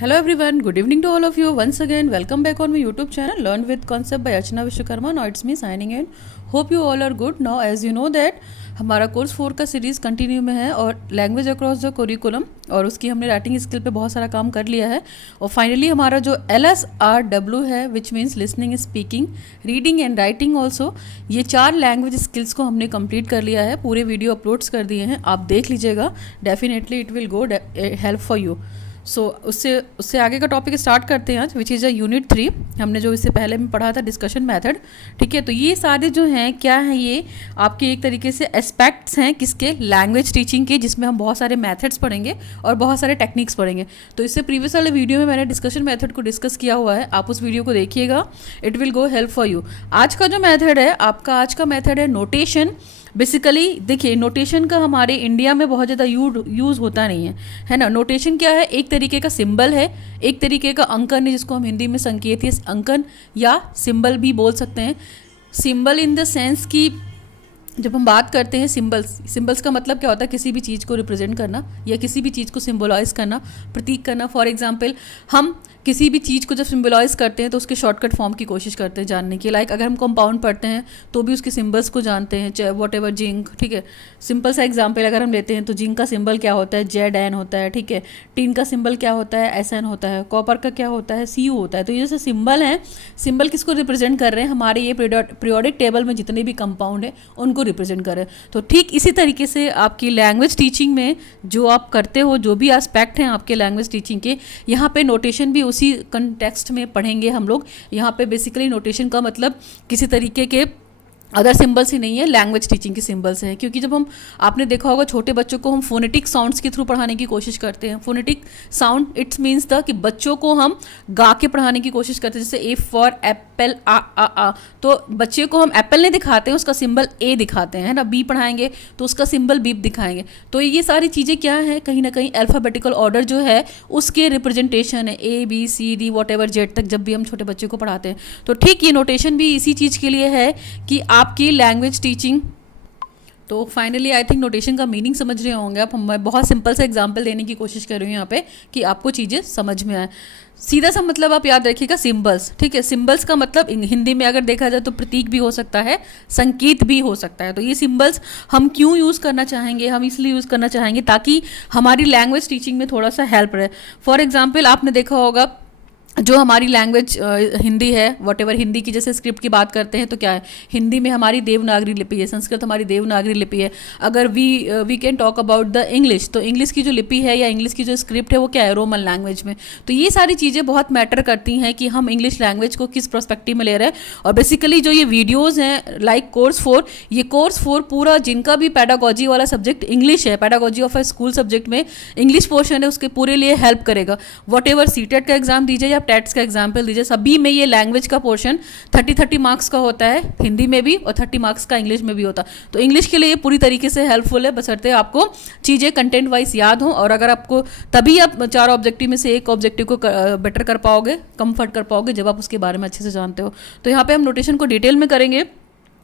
Hello everyone, good evening to all of you. Once again, welcome back on my YouTube channel Learn with Concept by Archana Vishwakarma. Now it's me signing in. Hope you all are good. Now as you know that हमारा course 4 का series continue में है और language across the curriculum और उसकी हमने writing skill पे बहुत सारा काम कर लिया है और फाइनली हमारा जो LSRW है which means listening speaking reading and writing also, ये 4 लैंग्वेज स्किल्स को हमने कंप्लीट कर लिया है. पूरे वीडियो अपलोड्स कर दिए हैं, आप देख लीजिएगा. Definitely it will go help for you. So उससे आगे का टॉपिक स्टार्ट करते हैं आज, विच इज़ अ यूनिट 3. हमने जो इससे पहले में पढ़ा था डिस्कशन मेथड. ठीक है, तो ये सारे जो हैं क्या हैं, ये आपके एक तरीके से एस्पेक्ट्स हैं किसके, लैंग्वेज टीचिंग के, जिसमें हम बहुत सारे मेथड्स पढ़ेंगे और बहुत सारे टेक्निक्स पढ़ेंगे. तो इससे प्रीवियस वाले वीडियो में मैंने डिस्कशन मेथड को डिस्कस किया हुआ है, आप उस वीडियो को देखिएगा. It will go help for you. आज का जो मेथड है आपका, आज का मेथड है नोटेशन. बेसिकली देखिए, नोटेशन का हमारे इंडिया में बहुत ज़्यादा यूज़ होता नहीं है ना. नोटेशन क्या है, एक तरीके का सिंबल है, एक तरीके का अंकन है, जिसको हम हिंदी में संकेत या अंकन या सिंबल भी बोल सकते हैं. सिंबल इन द सेंस कि जब हम बात करते हैं सिंबल्स का मतलब क्या होता है, किसी भी चीज़ को रिप्रेजेंट करना या किसी भी चीज़ को सिंबलाइज करना, प्रतीक करना. फॉर एग्जांपल, हम किसी भी चीज़ को जब सिंबलाइज करते हैं तो उसके शॉर्टकट फॉर्म की कोशिश करते हैं जानने की. लाइक अगर हम कंपाउंड पढ़ते हैं तो भी उसके सिंबल्स को जानते हैं, चाहे वॉट एवर जिंक. ठीक है, सिंपल सा एग्जाम्पल अगर हम लेते हैं तो जिंक का सिंबल क्या होता है, ZN होता है. ठीक है, टीन का सिंबल क्या होता है, SN होता है. कॉपर का क्या होता है, CU होता है. तो ये जैसे सिंबल हैं, सिंबल किसको रिप्रेजेंट कर रहे हैं, हमारे ये पीरियोडिक टेबल में जितने भी कंपाउंड है उनको रिप्रेजेंट कर रहे हैं. तो ठीक इसी तरीके से आपकी लैंग्वेज टीचिंग में जो आप करते हो, जो भी एस्पेक्ट हैं आपके लैंग्वेज टीचिंग के, यहाँ पे नोटेशन भी उसी कंटेक्स्ट में पढ़ेंगे हम लोग. यहाँ पे बेसिकली नोटेशन का मतलब किसी तरीके के अदर सिंबल्स ही नहीं है, लैंग्वेज टीचिंग के सिंबल्स हैं. क्योंकि जब हम, आपने देखा होगा छोटे बच्चों को हम फोनेटिक साउंड्स के थ्रू पढ़ाने की कोशिश करते हैं. Phonetic sound it's means the कि बच्चों को हम गा के पढ़ाने की कोशिश करते हैं. जैसे ए फॉर एप्पल, आ. तो बच्चे को हम एप्पल नहीं दिखाते हैं, उसका सिंबल ए दिखाते हैं, है ना. बी पढ़ाएंगे तो उसका सिंबल बी दिखाएंगे. तो ये सारी चीज़ें क्या हैं, कहीं ना कहीं अल्फ़ाबेटिकल ऑर्डर जो है उसके रिप्रेजेंटेशन है, ABCD वॉट एवर Z तक जब भी हम छोटे बच्चे को पढ़ाते हैं. तो ठीक ये नोटेशन भी इसी चीज़ के लिए है कि आपकी लैंग्वेज टीचिंग. तो फाइनली आई थिंक नोटेशन का मीनिंग समझ रहे होंगे आप. मैं बहुत सिंपल सा एग्जांपल देने की कोशिश कर रही हूँ यहाँ पे कि आपको चीज़ें समझ में आए. सीधा सा मतलब आप याद रखिएगा, सिंबल्स. ठीक है, सिंबल्स का मतलब हिंदी में अगर देखा जाए तो प्रतीक भी हो सकता है, संकेत भी हो सकता है. तो ये सिंबल्स हम क्यों यूज़ करना चाहेंगे, हम इसलिए यूज़ करना चाहेंगे ताकि हमारी लैंग्वेज टीचिंग में थोड़ा सा हेल्प रहे. फॉर एग्जाम्पल, आपने देखा होगा जो हमारी लैंग्वेज हिंदी है, वॉट एवर हिंदी की जैसे स्क्रिप्ट की बात करते हैं तो क्या है, हिंदी में हमारी देवनागरी लिपि है, संस्कृत हमारी देवनागरी लिपि है. अगर we can talk about the English, तो इंग्लिश की जो लिपि है या इंग्लिश की जो स्क्रिप्ट है वो क्या है, रोमन लैंग्वेज में. तो ये सारी चीज़ें बहुत मैटर करती हैं कि हम इंग्लिश लैंग्वेज को किस पर्सपेक्टिव में ले रहे हैं. और बेसिकली जो ये वीडियोज़ हैं लाइक कोर्स 4, ये कोर्स 4 पूरा जिनका भी पैडागोजी वाला सब्जेक्ट इंग्लिश है, pedagogy of a school subject में इंग्लिश पोर्शन है, उसके पूरे लिए हेल्प करेगा. वॉट एवर सीटेट का एग्जाम दीजिए या टेट्स का एग्जाम्पल दीजिए, सभी में ये लैंग्वेज का पोर्शन 30 मार्क्स का होता है, हिंदी में भी, और 30 मार्क्स का इंग्लिश में भी होता है. तो इंग्लिश के लिए ये पूरी तरीके से हेल्पफुल है, बशर्ते आपको चीज़ें कंटेंट वाइज याद हों. और अगर आपको, तभी आप 4 ऑब्जेक्टिव में से एक ऑब्जेक्टिव को बेटर कर पाओगे, कंफर्ट कर पाओगे जब आप उसके बारे में अच्छे से जानते हो. तो यहाँ पे हम नोटेशन को डिटेल में करेंगे.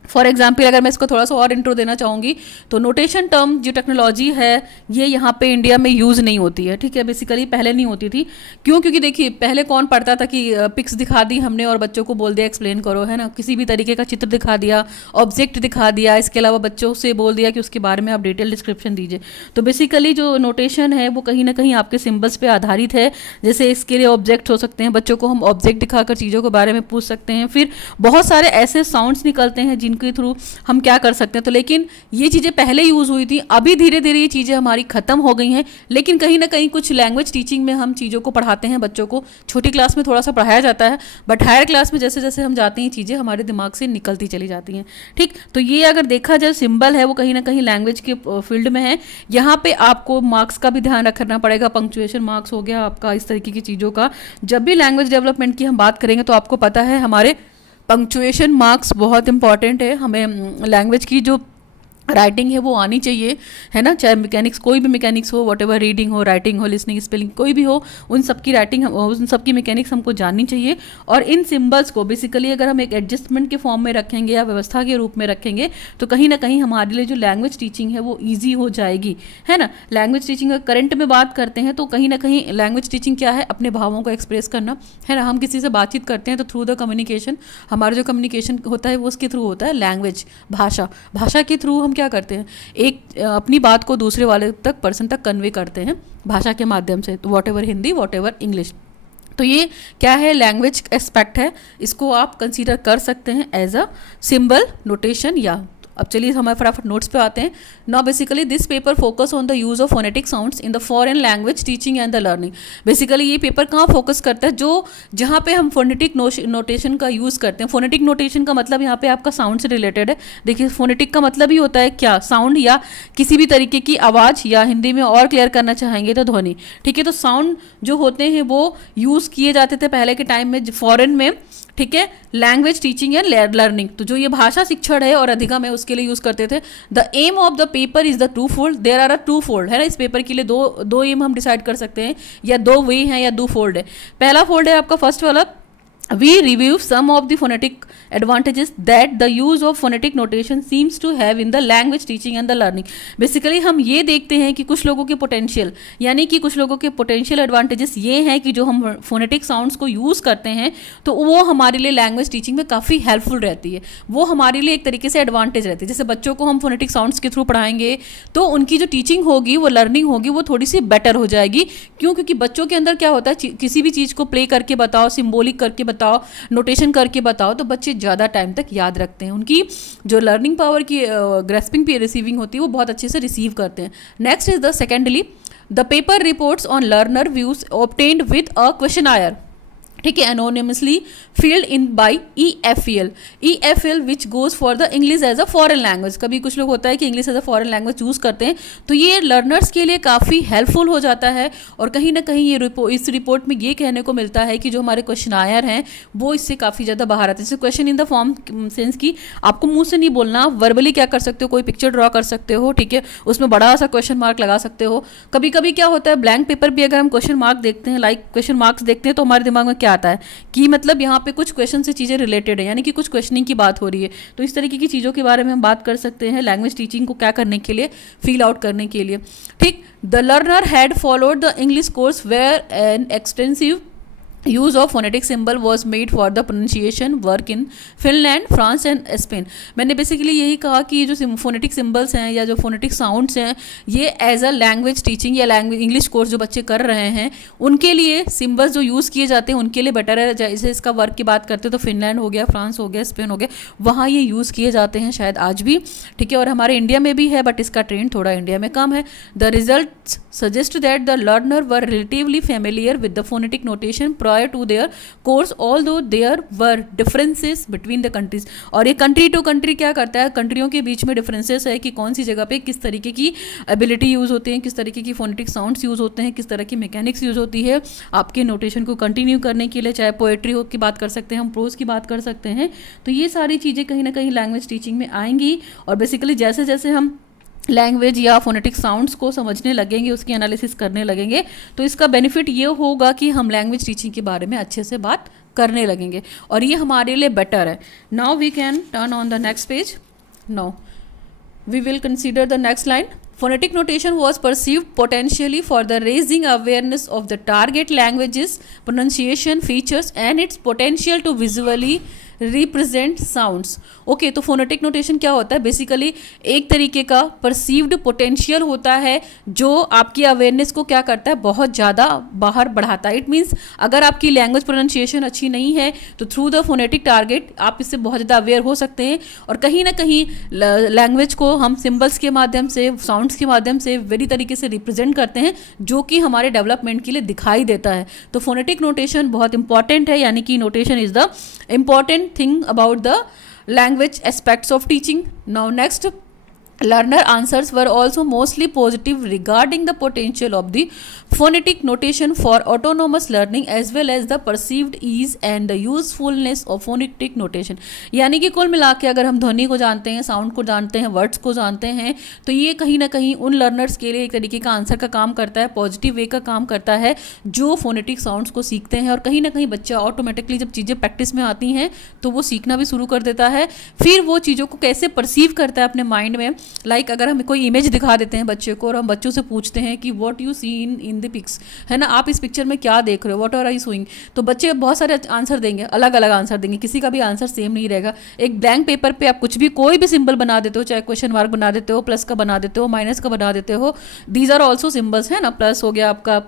फॉर एग्जाम्पल, अगर मैं इसको थोड़ा सा और इंट्रो देना चाहूँगी तो नोटेशन टर्म जो टेक्नोलॉजी है ये यहाँ पे इंडिया में यूज़ नहीं होती है. ठीक है, बेसिकली पहले नहीं होती थी. क्यों? क्योंकि देखिए, पहले कौन पढ़ता था कि पिक्स दिखा दी हमने और बच्चों को बोल दिया एक्सप्लेन करो, है ना. किसी भी तरीके का चित्र दिखा दिया, ऑब्जेक्ट दिखा दिया, इसके अलावा बच्चों से बोल दिया कि उसके बारे में आप डिटेल डिस्क्रिप्शन दीजिए. तो बेसिकली जो नोटेशन है वो कहीं ना कहीं आपके सिम्बल्स पर आधारित है. जैसे इसके लिए ऑब्जेक्ट हो सकते हैं, बच्चों को हम ऑब्जेक्ट दिखाकर चीज़ों के बारे में पूछ सकते हैं. फिर बहुत सारे ऐसे साउंड्स निकलते हैं जिनके थ्रू हम क्या कर सकते हैं. तो लेकिन ये चीज़ें पहले यूज़ हुई थी, अभी धीरे धीरे ये चीज़ें हमारी ख़त्म हो गई हैं. लेकिन कहीं ना कहीं कुछ लैंग्वेज टीचिंग में हम चीज़ों को पढ़ाते हैं बच्चों को. छोटी क्लास में थोड़ा सा पढ़ाया जाता है, बट हायर क्लास में जैसे जैसे हम जाते हैं चीज़ें हमारे दिमाग से निकलती चली जाती हैं. ठीक, तो ये अगर देखा जाए सिंबल है वो कहीं ना कहीं लैंग्वेज के फील्ड में है. यहाँ पे आपको मार्क्स का भी ध्यान रखना पड़ेगा, पंक्चुएशन मार्क्स हो गया आपका, इस तरीके की चीज़ों का. जब भी लैंग्वेज डेवलपमेंट की हम बात करेंगे तो आपको पता है हमारे पंक्चुएशन मार्क्स बहुत इंपॉर्टेंट है. हमें लैंग्वेज की जो राइटिंग है वो आनी चाहिए, है ना, चाहे मैकेनिक्स, कोई भी मैकेनिक्स हो, वॉट एवर, रीडिंग हो, राइटिंग हो, लिसनिंग, स्पेलिंग, कोई भी हो, उन सब की राइटिंग, उन सब की मैकेनिक्स हमको जाननी चाहिए। और इन सिम्बल्स को बेसिकली अगर हम एक एडजस्टमेंट के फॉर्म में रखेंगे या व्यवस्था के रूप में रखेंगे तो कहीं ना कहीं हमारे लिए जो लैंग्वेज टीचिंग है वो ईजी हो जाएगी, है ना। लैंग्वेज टीचिंग का करंट में बात करते हैं तो कहीं ना कहीं लैंग्वेज टीचिंग क्या है, अपने भावों को एक्सप्रेस करना, है ना। हम किसी से बातचीत करते हैं तो थ्रू द कम्युनिकेशन, हमारा जो कम्युनिकेशन होता है वो उसके थ्रू होता है, लैंग्वेज, भाषा के थ्रू हम क्या करते हैं, एक अपनी बात को दूसरे वाले तक, पर्सन तक कन्वे करते हैं भाषा के माध्यम से, तो what ever Hindi, what ever English. तो ये क्या है, लैंग्वेज एस्पेक्ट है, इसको आप कंसीडर कर सकते हैं एज अ सिंबल नोटेशन। या अब चलिए हमारे फटाफट नोट्स पे आते हैं। Now basically this paper focus on the use of phonetic sounds in the foreign language teaching and the learning. Basically ये पेपर कहाँ फोकस करता है, जो जहाँ पे हम फोनेटिक नोटेशन का यूज़ करते हैं। फोनेटिक नोटेशन का मतलब यहाँ पे आपका साउंड से रिलेटेड है। देखिए फोनेटिक का मतलब ही होता है क्या, साउंड या किसी भी तरीके की आवाज़, या हिंदी में और क्लियर करना चाहेंगे तो ध्वनि, ठीक है। तो साउंड जो होते हैं वो यूज़ किए जाते थे पहले के टाइम में फॉरेन में, ठीक है, लैंग्वेज टीचिंग एंड लर्निंग। तो जो ये भाषा शिक्षण है और अधिगम है उसके लिए यूज करते थे। The aim of the paper is the two fold, there are a two fold, है ना। इस पेपर के लिए दो एम हम डिसाइड कर सकते हैं, या दो वे हैं या दो फोल्ड है। पहला फोल्ड है आपका फर्स्ट वाला, we review some of the phonetic advantages that the use of phonetic notation seems to have in the language teaching and the learning। Basically हम ये देखते हैं कि कुछ लोगों के पोटेंशियल, यानी कि कुछ लोगों के पोटेंशियल एडवांटेजेस ये हैं कि जो हम फोनेटिक साउंड्स को यूज़ करते हैं तो वो हमारे लिए लैंग्वेज टीचिंग में काफ़ी हेल्पफुल रहती है, वो हमारे लिए एक तरीके से एडवांटेज रहती है। जैसे बच्चों को हम फोनेटिक साउंड्स के थ्रू पढ़ाएंगे तो उनकी जो टीचिंग होगी, वो लर्निंग होगी, वो थोड़ी सी बेटर हो जाएगी। क्यों? क्योंकि बच्चों के अंदर क्या होता है, किसी भी चीज़ को प्ले करके बताओ, सिम्बोलिक करके बताओ, नोटेशन करके बताओ, तो बच्चे ज़्यादा टाइम तक याद रखते हैं। उनकी जो लर्निंग पावर की ग्रेस्पिंग पे रिसीविंग होती है वो बहुत अच्छे से रिसीव करते हैं। Next is the secondly, the paper reports on learner views obtained with a questionnaire, ठीक है, anonymously filled in by EFL which goes for the English as a foreign language. कभी कुछ लोग होता है कि English as a foreign language choose करते हैं, तो ये लर्नर्स के लिए काफ़ी हेल्पफुल हो जाता है। और कहीं ना कहीं ये इस रिपोर्ट में ये कहने को मिलता है कि जो हमारे क्वेश्चनायर हैं वो इससे काफ़ी ज़्यादा बाहर आते हैं। जैसे question in the form sense की आपको मुंह से नहीं बोलना, आप वर्बली क्या कर सकते हो, कोई पिक्चर ड्रॉ कर सकते हो, ठीक है, उसमें बड़ा सा क्वेश्चन मार्क लगा सकते हो। कभी कभी क्या होता है, ब्लैंक पेपर भी अगर हम क्वेश्चन मार्क देखते हैं, लाइक क्वेश्चन मार्क्स देखते हैं, तो हमारे दिमाग में क्या आता है कि मतलब यहाँ पे कुछ क्वेश्चन से चीज़ें रिलेटेड है, यानी कि कुछ क्वेश्चनिंग की बात हो रही है। तो इस तरीके की चीज़ों के बारे में हम बात कर सकते हैं लैंग्वेज टीचिंग को क्या करने के लिए, फील आउट करने के लिए, ठीक। The learner had followed the English course where an extensive use of phonetic symbol was made for the pronunciation work in Finland, France and Spain. मैंने बेसिकली यही कहा कि ये जो फोनेटिक सिंबल्स हैं या जो फोनेटिक साउंड्स हैं, ये एज अ लैंग्वेज टीचिंग या लैंग्वेज इंग्लिश कोर्स जो बच्चे कर रहे हैं उनके लिए सिंबल्स जो यूज़ किए जाते हैं उनके लिए बेटर है। जैसे इसका वर्क की बात करते हैं तो फिनलैंड हो गया, फ्रांस हो गया, स्पेन हो गया, वहाँ ये यूज़ किए जाते हैं शायद आज भी, ठीक है। और हमारे इंडिया में भी है, बट इसका ट्रेंड थोड़ा इंडिया में कम है। The result suggest that the learner were relatively familiar with the phonetic notation prior to their course, although there were differences between the countries। और ये कंट्री टू कंट्री क्या करता है, कंट्रियों के बीच में डिफरेंसेस है कि कौन सी जगह पे किस तरीके की एबिलिटी यूज़ होती है, किस तरीके की फोनेटिक साउंड्स यूज़ होते हैं, किस तरह की मैकेनिक्स यूज़ होती है आपके नोटेशन को कंटिन्यू करने के लिए। चाहे पोएट्री हो की बात कर सकते हैं, हम प्रोज की बात कर सकते हैं। तो ये सारी चीज़ें कहीं ना कहीं लैंग्वेज टीचिंग में आएंगी। और बेसिकली जैसे जैसे हम लैंग्वेज या फोनेटिक साउंड्स को समझने लगेंगे, उसकी एनालिसिस करने लगेंगे, तो इसका बेनिफिट ये होगा कि हम लैंग्वेज टीचिंग के बारे में अच्छे से बात करने लगेंगे और ये हमारे लिए बेटर है। Now we can turn on the next page. Now we will consider the next line. Phonetic notation was perceived potentially for the raising awareness of the target languages, pronunciation features and its potential to visually represent sounds. Okay, तो phonetic notation क्या होता है, basically एक तरीके का perceived potential होता है जो आपकी अवेयरनेस को क्या करता है, बहुत ज़्यादा बाहर बढ़ाता है। इट मीन्स अगर आपकी लैंग्वेज प्रोनाउंसिएशन अच्छी नहीं है तो थ्रू द फोनेटिक टारगेट आप इससे बहुत ज़्यादा अवेयर हो सकते हैं। और कहीं ना कहीं लैंग्वेज को हम सिम्बल्स के माध्यम से, साउंड्स के माध्यम से वेरी तरीके से रिप्रेजेंट करते हैं जो कि हमारे डेवलपमेंट के लिए दिखाई देता है। तो फोनेटिक नोटेशन बहुत इंपॉर्टेंट है, यानी कि notation is the important thing about the language aspects of teaching. Now next, learner answers were also mostly positive regarding the potential of the phonetic notation for autonomous learning as well as the perceived ease and the usefulness of phonetic notation. यानी कि कुल मिला के अगर हम ध्वनि को जानते हैं, साउंड को जानते हैं, वर्ड्स को जानते हैं, तो ये कहीं ना कहीं उन लर्नर्स के लिए एक तरीके का आंसर का काम करता है, पॉजिटिव वे का काम करता है, जो फोनेटिक साउंड्स को सीखते हैं। और कहीं ना कहीं बच्चा ऑटोमेटिकली जब चीज़ें प्रैक्टिस में आती हैं तो वो सीखना भी शुरू कर देता है। फिर वो चीज़ों को कैसे परसीव करता है अपने माइंड में, अगर हम कोई इमेज दिखा देते हैं बच्चे को और हम बच्चों से पूछते हैं कि what you see in the pics, है ना, आप इस पिक्चर में क्या देख रहे हो, व्हाट आर आई शोइंग, तो बच्चे बहुत सारे आंसर देंगे, अलग अलग आंसर देंगे, किसी का भी आंसर सेम नहीं रहेगा। एक ब्लैंक पेपर पे आप कुछ भी कोई भी सिंबल बना देते हो, चाहे क्वेश्चन मार्क बना देते हो, प्लस का बना देते हो, माइनस का बना देते हो, दीज आर ऑल्सो सिंबल्स, है ना, प्लस हो गया आपका,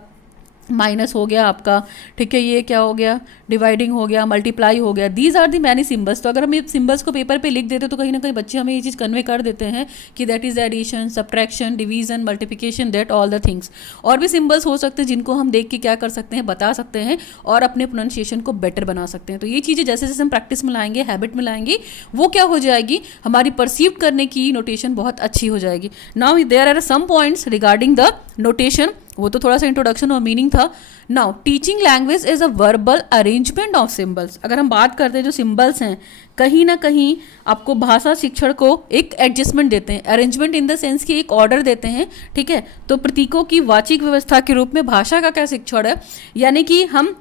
माइनस हो गया आपका, ठीक है, ये क्या हो गया, डिवाइडिंग हो गया, मल्टीप्लाई हो गया, these are the many symbols. तो अगर हम ये सिंबल्स को पेपर पे लिख देते तो कहीं ना कहीं बच्चे हमें ये चीज़ कन्वे कर देते हैं कि that is addition, subtraction, division, multiplication, that all the things. और भी सिंबल्स हो सकते हैं जिनको हम देख के क्या कर सकते हैं, बता सकते हैं और अपने प्रोनाउंसिएशन को बेटर बना सकते हैं। तो ये चीज़ें जैसे जैसे हम प्रैक्टिस में लाएंगे, हैबिट में लाएंगे, वो क्या हो जाएगी, हमारी परसीव करने की नोटेशन बहुत अच्छी हो जाएगी। Now there are some points regarding the notation, वो तो थोड़ा सा इंट्रोडक्शन और मीनिंग था। Now teaching language is a verbal arrangement of symbols. अगर हम बात करते हैं जो सिंबल्स हैं, कहीं ना कहीं आपको भाषा शिक्षण को एक एडजस्टमेंट देते हैं, अरेंजमेंट इन द सेंस कि एक ऑर्डर देते हैं, ठीक है। तो प्रतीकों की वाचिक व्यवस्था के रूप में भाषा का क्या शिक्षण है, यानी कि हम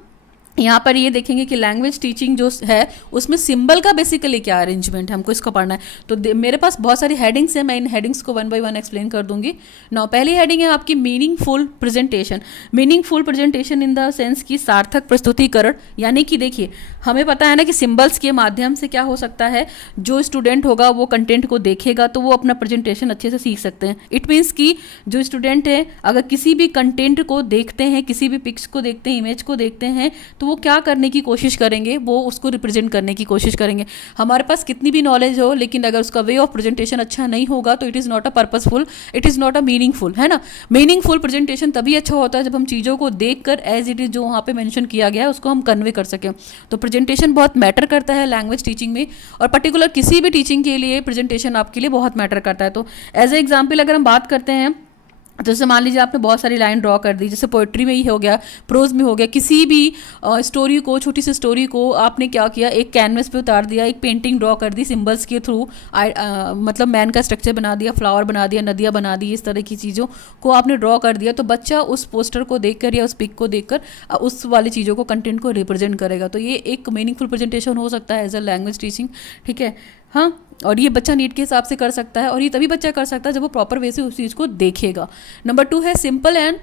यहाँ पर ये देखेंगे कि लैंग्वेज टीचिंग जो है उसमें सिंबल का बेसिकली क्या अरेंजमेंट है, हमको इसको पढ़ना है। तो मेरे पास बहुत सारी हेडिंग्स हैं, मैं इन हेडिंग्स को वन बाय वन एक्सप्लेन कर दूंगी। नाउ पहली हेडिंग है आपकी meaningful presentation. Meaningful presentation in the sense की सार्थक प्रस्तुतिकरण, यानी कि देखिए हमें पता है ना कि सिंबल्स के माध्यम से क्या हो सकता है, जो स्टूडेंट होगा वो कंटेंट को देखेगा तो वो अपना प्रेजेंटेशन अच्छे से सीख सकते हैं। इट मीन्स कि जो स्टूडेंट है अगर किसी भी कंटेंट को देखते हैं, किसी भी पिक्स को देखते हैं, इमेज को देखते हैं, तो वो क्या करने की कोशिश करेंगे, वो उसको रिप्रेजेंट करने की कोशिश करेंगे। हमारे पास कितनी भी नॉलेज हो, लेकिन अगर उसका वे ऑफ प्रेजेंटेशन अच्छा नहीं होगा तो it is not a purposeful, it is not a meaningful, है ना। मीनिंगफुल प्रेजेंटेशन तभी अच्छा होता है जब हम चीज़ों को देखकर एज इट इज़ जो वहाँ पे मेंशन किया गया है उसको हम कन्वे कर सकें। तो प्रेजेंटेशन बहुत मैटर करता है लैंग्वेज टीचिंग में, और पर्टिकुलर किसी भी टीचिंग के लिए प्रेजेंटेशन आपके लिए बहुत मैटर करता है। तो एज ए एग्जाम्पल अगर हम बात करते हैं, जैसे मान लीजिए आपने बहुत सारी लाइन ड्रॉ कर दी, जैसे पोइट्री में ही हो गया, प्रोज में हो गया, किसी भी स्टोरी को, छोटी सी स्टोरी को आपने क्या किया, एक कैनवस पे उतार दिया, एक पेंटिंग ड्रॉ कर दी सिंबल्स के थ्रू, मतलब मैन का स्ट्रक्चर बना दिया, फ्लावर बना दिया, नदियाँ बना दी, इस तरह की चीज़ों को आपने ड्रॉ कर दिया, तो बच्चा उस पोस्टर को देखकर या उस पिक को देखकर उस वाली चीज़ों को, कंटेंट को रिप्रेजेंट करेगा। तो ये एक मीनिंगफुल प्रेजेंटेशन हो सकता है एज अ लैंग्वेज टीचिंग, ठीक है। हाँ, और ये बच्चा नीड के हिसाब से कर सकता है, और ये तभी बच्चा कर सकता है जब वो प्रॉपर वे से उस चीज़ को देखेगा। नंबर 2 है simple and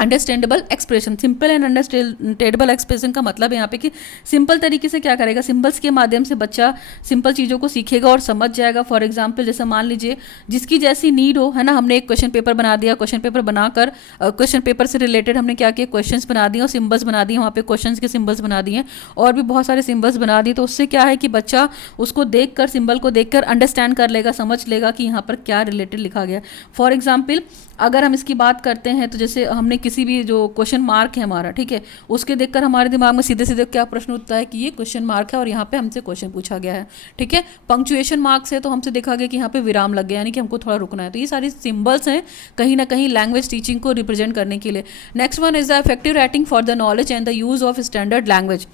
understandable expression. Simple and understandable expression का मतलब है यहाँ पे कि सिंपल तरीके से क्या करेगा, सिंबल्स के माध्यम से बच्चा सिंपल चीज़ों को सीखेगा और समझ जाएगा। फॉर एग्जांपल जैसे मान लीजिए जिसकी जैसी नीड हो, है ना, हमने एक क्वेश्चन पेपर बना दिया, क्वेश्चन पेपर बनाकर क्वेश्चन पेपर से रिलेटेड हमने क्या किया, क्वेश्चंस बना दिए और सिंबल्स बना दिए, वहाँ पे क्वेश्चंस के सिंबल्स बना दिए और भी बहुत सारे सिंबल्स बना दिए। तो उससे क्या है कि बच्चा उसको देखकर, सिंबल को देखकर अंडरस्टैंड कर लेगा, समझ लेगा कि यहाँ पर क्या रिलेटेड लिखा गया। फॉर एग्जाम्पल अगर हम इसकी बात करते हैं तो जैसे हमने किसी भी जो क्वेश्चन मार्क है हमारा, ठीक है, उसके देखकर हमारे दिमाग में सीधे सीधे क्या प्रश्न उठता है कि ये क्वेश्चन मार्क है और यहाँ पे हमसे क्वेश्चन पूछा गया है, ठीक है। पंक्चुएशन मार्क्स है तो हमसे देखा गया कि यहाँ पे विराम लग गया, यानी कि हमको थोड़ा रुकना है। तो ये सारी सिंबल्स हैं कहीं ना कहीं लैंग्वेज टीचिंग को रिप्रेजेंट करने के लिए। Next one is the effective writing for the knowledge and the use of standard language.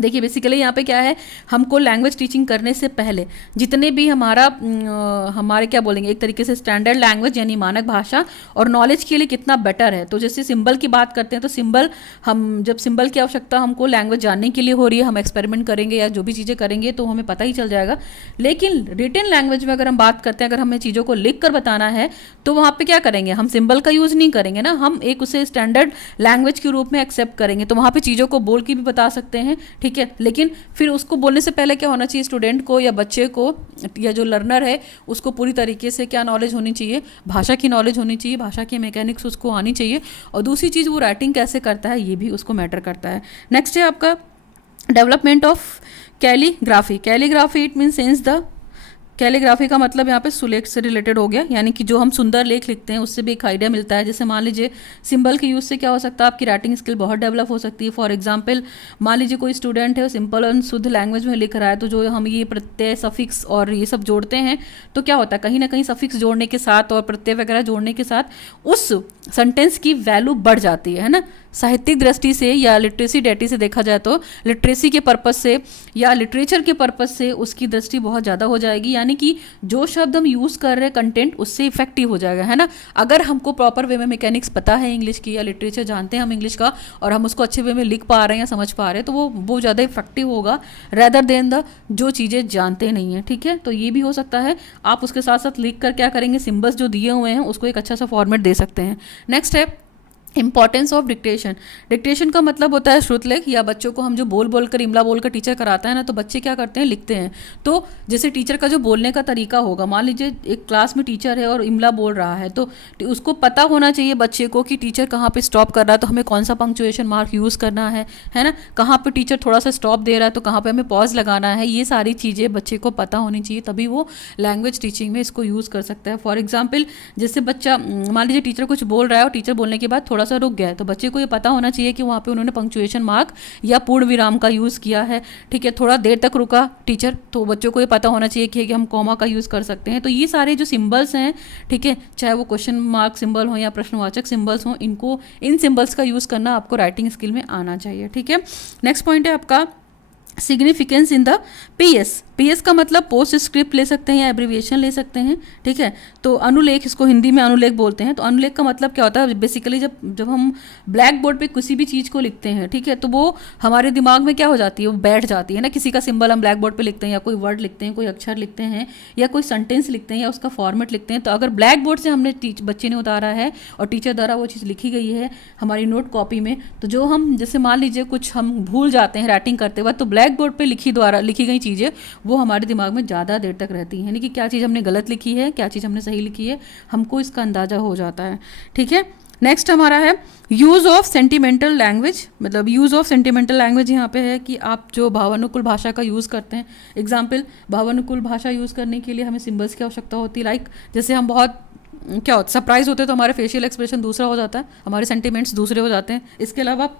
देखिए बेसिकली यहाँ पे क्या है, हमको लैंग्वेज टीचिंग करने से पहले जितने भी हमारे क्या बोलेंगे, एक तरीके से स्टैंडर्ड लैंग्वेज यानी मानक भाषा और नॉलेज के लिए कितना बेटर है। तो जैसे सिंबल की बात करते हैं तो सिंबल, हम जब सिंबल की आवश्यकता हमको लैंग्वेज जानने के लिए हो रही है, हम एक्सपेरिमेंट करेंगे या जो भी चीज़ें करेंगे तो हमें पता ही चल जाएगा। लेकिन रिटन लैंग्वेज में अगर हम बात करते हैं, अगर हमें चीज़ों को लिख कर बताना है तो वहाँ पर क्या करेंगे, हम सिंबल का यूज़ नहीं करेंगे ना, हम एक उसे स्टैंडर्ड लैंग्वेज के रूप में एक्सेप्ट करेंगे। तो वहाँ पर चीज़ों को बोल के भी बता सकते हैं, ठीक है। लेकिन फिर उसको बोलने से पहले क्या होना चाहिए, स्टूडेंट को या बच्चे को या जो लर्नर है उसको पूरी तरीके से क्या नॉलेज होनी चाहिए, भाषा की नॉलेज होनी चाहिए, भाषा की मैकेनिक्स उसको आनी चाहिए। और दूसरी चीज़ वो राइटिंग कैसे करता है ये भी उसको मैटर करता है। नेक्स्ट है आपका development of calligraphy. Calligraphy it means sense the calligraphy का मतलब यहाँ पे सुलेख से रिलेटेड हो गया, यानी कि जो हम सुंदर लेख लिखते हैं उससे भी एक आइडिया मिलता है। जैसे मान लीजिए सिंबल के यूज़ से क्या हो सकता है, आपकी राइटिंग स्किल बहुत डेवलप हो सकती है। फॉर एग्जांपल मान लीजिए कोई स्टूडेंट है, वो सिंपल और शुद्ध लैंग्वेज में लिख रहा है, तो जो हम ये प्रत्यय सफिक्स और ये सब जोड़ते हैं तो क्या होता है, कहीं ना कहीं सफिक्स जोड़ने के साथ और प्रत्यय वगैरह जोड़ने के साथ उस सेंटेंस की वैल्यू बढ़ जाती है ना। साहित्यिक दृष्टि से या लिटरेसी डेटी से देखा जाए तो लिटरेसी के पर्पस से या लिटरेचर के पर्पस से उसकी दृष्टि बहुत ज़्यादा हो जाएगी, यानी कि जो शब्द हम यूज़ कर रहे हैं कंटेंट उससे इफेक्टिव हो जाएगा, है ना। अगर हमको प्रॉपर वे में मैकेनिक्स पता है इंग्लिश की या लिटरेचर जानते हैं हम इंग्लिश का और हम उसको अच्छे वे में लिख पा रहे हैं या समझ पा रहे हैं, तो वो ज़्यादा इफेक्टिव होगा रेदर देन द जो चीज़ें जानते नहीं हैं, ठीक है। तो ये भी हो सकता है। आप उसके साथ साथ लिख कर क्या करेंगे, सिम्बल्स जो दिए हुए हैं उसको एक अच्छा सा फॉर्मेट दे सकते हैं। नेक्स्ट है इंपॉर्टेंस ऑफ डिक्टेशन। डिक्टेशन का मतलब होता है श्रुतलेख, या बच्चों को हम जो बोल बोल कर इमला बोल कर टीचर कराता है ना, तो बच्चे क्या करते हैं, लिखते हैं। तो जैसे टीचर का जो बोलने का तरीका होगा, मान लीजिए एक क्लास में टीचर है और इमला बोल रहा है, तो उसको पता होना चाहिए बच्चे को कि टीचर कहाँ पे स्टॉप कर रहा है, तो हमें कौन सा पंक्चुएशन मार्क यूज़ करना है ना, कहाँ पे टीचर थोड़ा सा स्टॉप दे रहा है तो कहाँ पे हमें पॉज लगाना है। ये सारी चीज़ें बच्चे को पता होनी चाहिए, तभी वो लैंग्वेज टीचिंग में इसको यूज़ कर सकता है। फॉर एग्जाम्पल जैसे बच्चा मान लीजिए टीचर कुछ बोल रहा है और टीचर बोलने के बाद थोड़ा सा रुक गया है, तो बच्चे को ये पता होना चाहिए कि वहाँ पे उन्होंने पंक्चुएशन मार्क या पूर्ण विराम का यूज़ किया है, ठीक है। थोड़ा देर तक रुका टीचर, तो बच्चों को ये पता होना चाहिए कि हम कॉमा का यूज़ कर सकते हैं। तो ये सारे जो सिंबल्स हैं, ठीक है, चाहे वो क्वेश्चन मार्क सिंबल हो या प्रश्नवाचक सिंबल्स हो, इन सिंबल्स का यूज़ करना आपको राइटिंग स्किल में आना चाहिए, ठीक है। नेक्स्ट पॉइंट है आपका significance in the PS. PS का मतलब पोस्ट स्क्रिप्ट ले सकते हैं या एब्रीविएशन ले सकते हैं, ठीक है। तो अनुलेख, इसको हिंदी में अनुलेख बोलते हैं। तो अनुलेख का मतलब क्या होता है, बेसिकली जब हम ब्लैक बोर्ड पे किसी भी चीज़ को लिखते हैं, ठीक है, तो वो हमारे दिमाग में क्या हो जाती है, वो बैठ जाती है ना। किसी का सिंबल हम ब्लैक बोर्ड पे लिखते हैं या कोई वर्ड लिखते हैं, कोई अक्षर लिखते हैं या कोई सेंटेंस लिखते हैं या उसका फॉर्मेट लिखते हैं, तो अगर ब्लैक बोर्ड से हमने बच्चे ने उतारा है और टीचर द्वारा वो चीज़ लिखी गई है हमारी नोट कॉपी में, तो जो हम जैसे मान लीजिए कुछ हम भूल जाते हैं राइटिंग करते वक्त, तो ब्लैक बोर्ड पे लिखी गई चीज़ें वो हमारे दिमाग में ज़्यादा देर तक रहती हैं, यानी कि क्या चीज़ हमने गलत लिखी है, क्या चीज़ हमने सही लिखी है, हमको इसका अंदाज़ा हो जाता है, ठीक है। नेक्स्ट हमारा है यूज़ ऑफ सेंटिमेंटल लैंग्वेज। मतलब यूज़ ऑफ सेंटिमेंटल लैंग्वेज यहाँ पे है कि आप जो भावानुकूल भाषा का यूज़ करते हैं। एग्जाम्पल, भावानुकूल भाषा यूज़ करने के लिए हमें सिंबल्स की आवश्यकता होती है। लाइक जैसे हम बहुत क्या होता सरप्राइज होते हैं तो हमारे फेशियल एक्सप्रेशन दूसरा हो जाता है, हमारे सेंटिमेंट्स दूसरे हो जाते हैं। इसके अलावा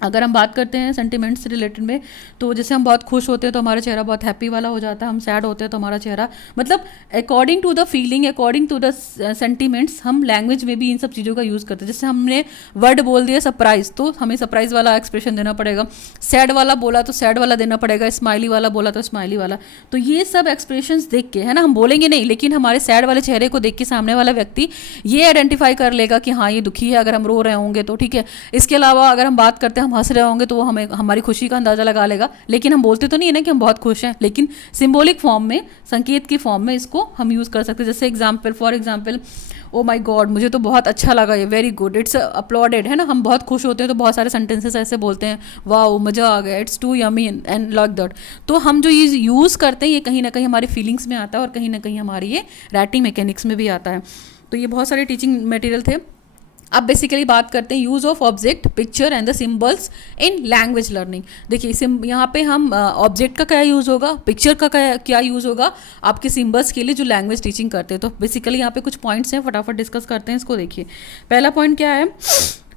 अगर हम बात करते हैं सेंटिमेंट्स से रिलेटेड में, तो जैसे हम बहुत खुश होते हैं तो हमारा चेहरा बहुत हैप्पी वाला हो जाता है, हम सैड होते हैं तो हमारा चेहरा, मतलब according to the feeling, according to the sentiments हम लैंग्वेज में भी इन सब चीज़ों का यूज़ करते हैं। जैसे हमने वर्ड बोल दिया सरप्राइज, तो हमें सरप्राइज वाला एक्सप्रेशन देना पड़ेगा। सैड वाला बोला तो सैड वाला देना पड़ेगा, स्माइली वाला बोला तो स्माइली वाला। तो ये सब एक्सप्रेशंस देख के, है ना, हम बोलेंगे नहीं, लेकिन हमारे सैड वाले चेहरे को देख के सामने वाला व्यक्ति ये आइडेंटिफाई कर लेगा कि हाँ ये दुखी है, अगर हम रो रहे होंगे तो, ठीक है। इसके अलावा अगर हम बात करते हैं हम हंस रहे होंगे तो वो हमें हमारी खुशी का अंदाज़ा लगा लेगा, लेकिन हम बोलते तो नहीं है ना कि हम बहुत खुश हैं, लेकिन सिंबॉलिक फॉर्म में, संकेत की फॉर्म में इसको हम यूज़ कर सकते हैं। जैसे example, for example, oh my god, मुझे तो बहुत अच्छा लगा, ये वेरी गुड, इट्स अपलॉडेड, है ना। हम बहुत खुश होते हैं तो बहुत सारे सेंटेंसेस ऐसे बोलते हैं, वाओ मज़ा आ गया, it's too yummy and like that. तो हम जो ये यूज़ करते हैं ये कहीं ना कहीं हमारी फीलिंग्स में आता है और कहीं ना कहीं हमारी ये राइटिंग मैकेनिक्स में भी आता है। तो ये बहुत सारे टीचिंग मटेरियल थे। अब बेसिकली बात करते हैं use of object, picture and the symbols in language learning. देखिए यहाँ पे हम ऑब्जेक्ट का क्या यूज़ होगा, पिक्चर का क्या यूज़ होगा आपके सिंबल्स के लिए जो लैंग्वेज टीचिंग करते हैं। तो बेसिकली यहाँ पे कुछ पॉइंट्स हैं, फटाफट डिस्कस करते हैं इसको। देखिए पहला पॉइंट क्या है,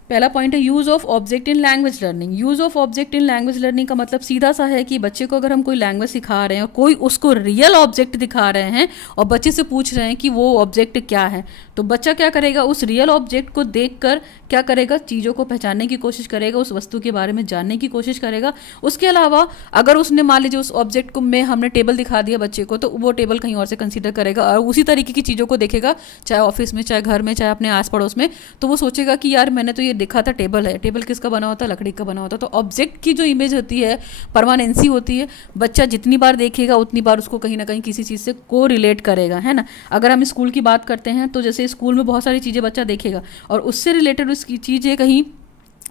पहला पॉइंट है use of object in language learning. Use of object in language learning का मतलब सीधा सा है कि बच्चे को अगर हम कोई लैंग्वेज सिखा रहे हैं और कोई उसको रियल ऑब्जेक्ट दिखा रहे हैं और बच्चे से पूछ रहे हैं कि वो ऑब्जेक्ट क्या है, तो बच्चा क्या करेगा, उस रियल ऑब्जेक्ट को देखकर क्या करेगा, चीज़ों को पहचानने की कोशिश करेगा, उस वस्तु के बारे में जानने की कोशिश करेगा। उसके अलावा अगर उसने मान लीजिए उस ऑब्जेक्ट को में हमने टेबल दिखा दिया बच्चे को, तो वो टेबल कहीं और से कंसीडर करेगा और उसी तरीके की चीज़ों को देखेगा, चाहे ऑफिस में, चाहे घर में, चाहे अपने आस पड़ोस में। तो वो सोचेगा कि यार मैंने तो ये देखा था टेबल है, टेबल किसका बना होता है, लकड़ी का बना होता है। तो ऑब्जेक्ट की जो इमेज होती है, परमानेंसी होती है, बच्चा जितनी बार देखेगा उतनी बार उसको कहीं ना कहीं किसी चीज़ से को रिलेट करेगा, है ना। अगर हम स्कूल की बात करते हैं तो जैसे स्कूल में बहुत सारी चीज़ें बच्चा देखेगा और उससे रिलेटेड उसकी चीज़ें कहीं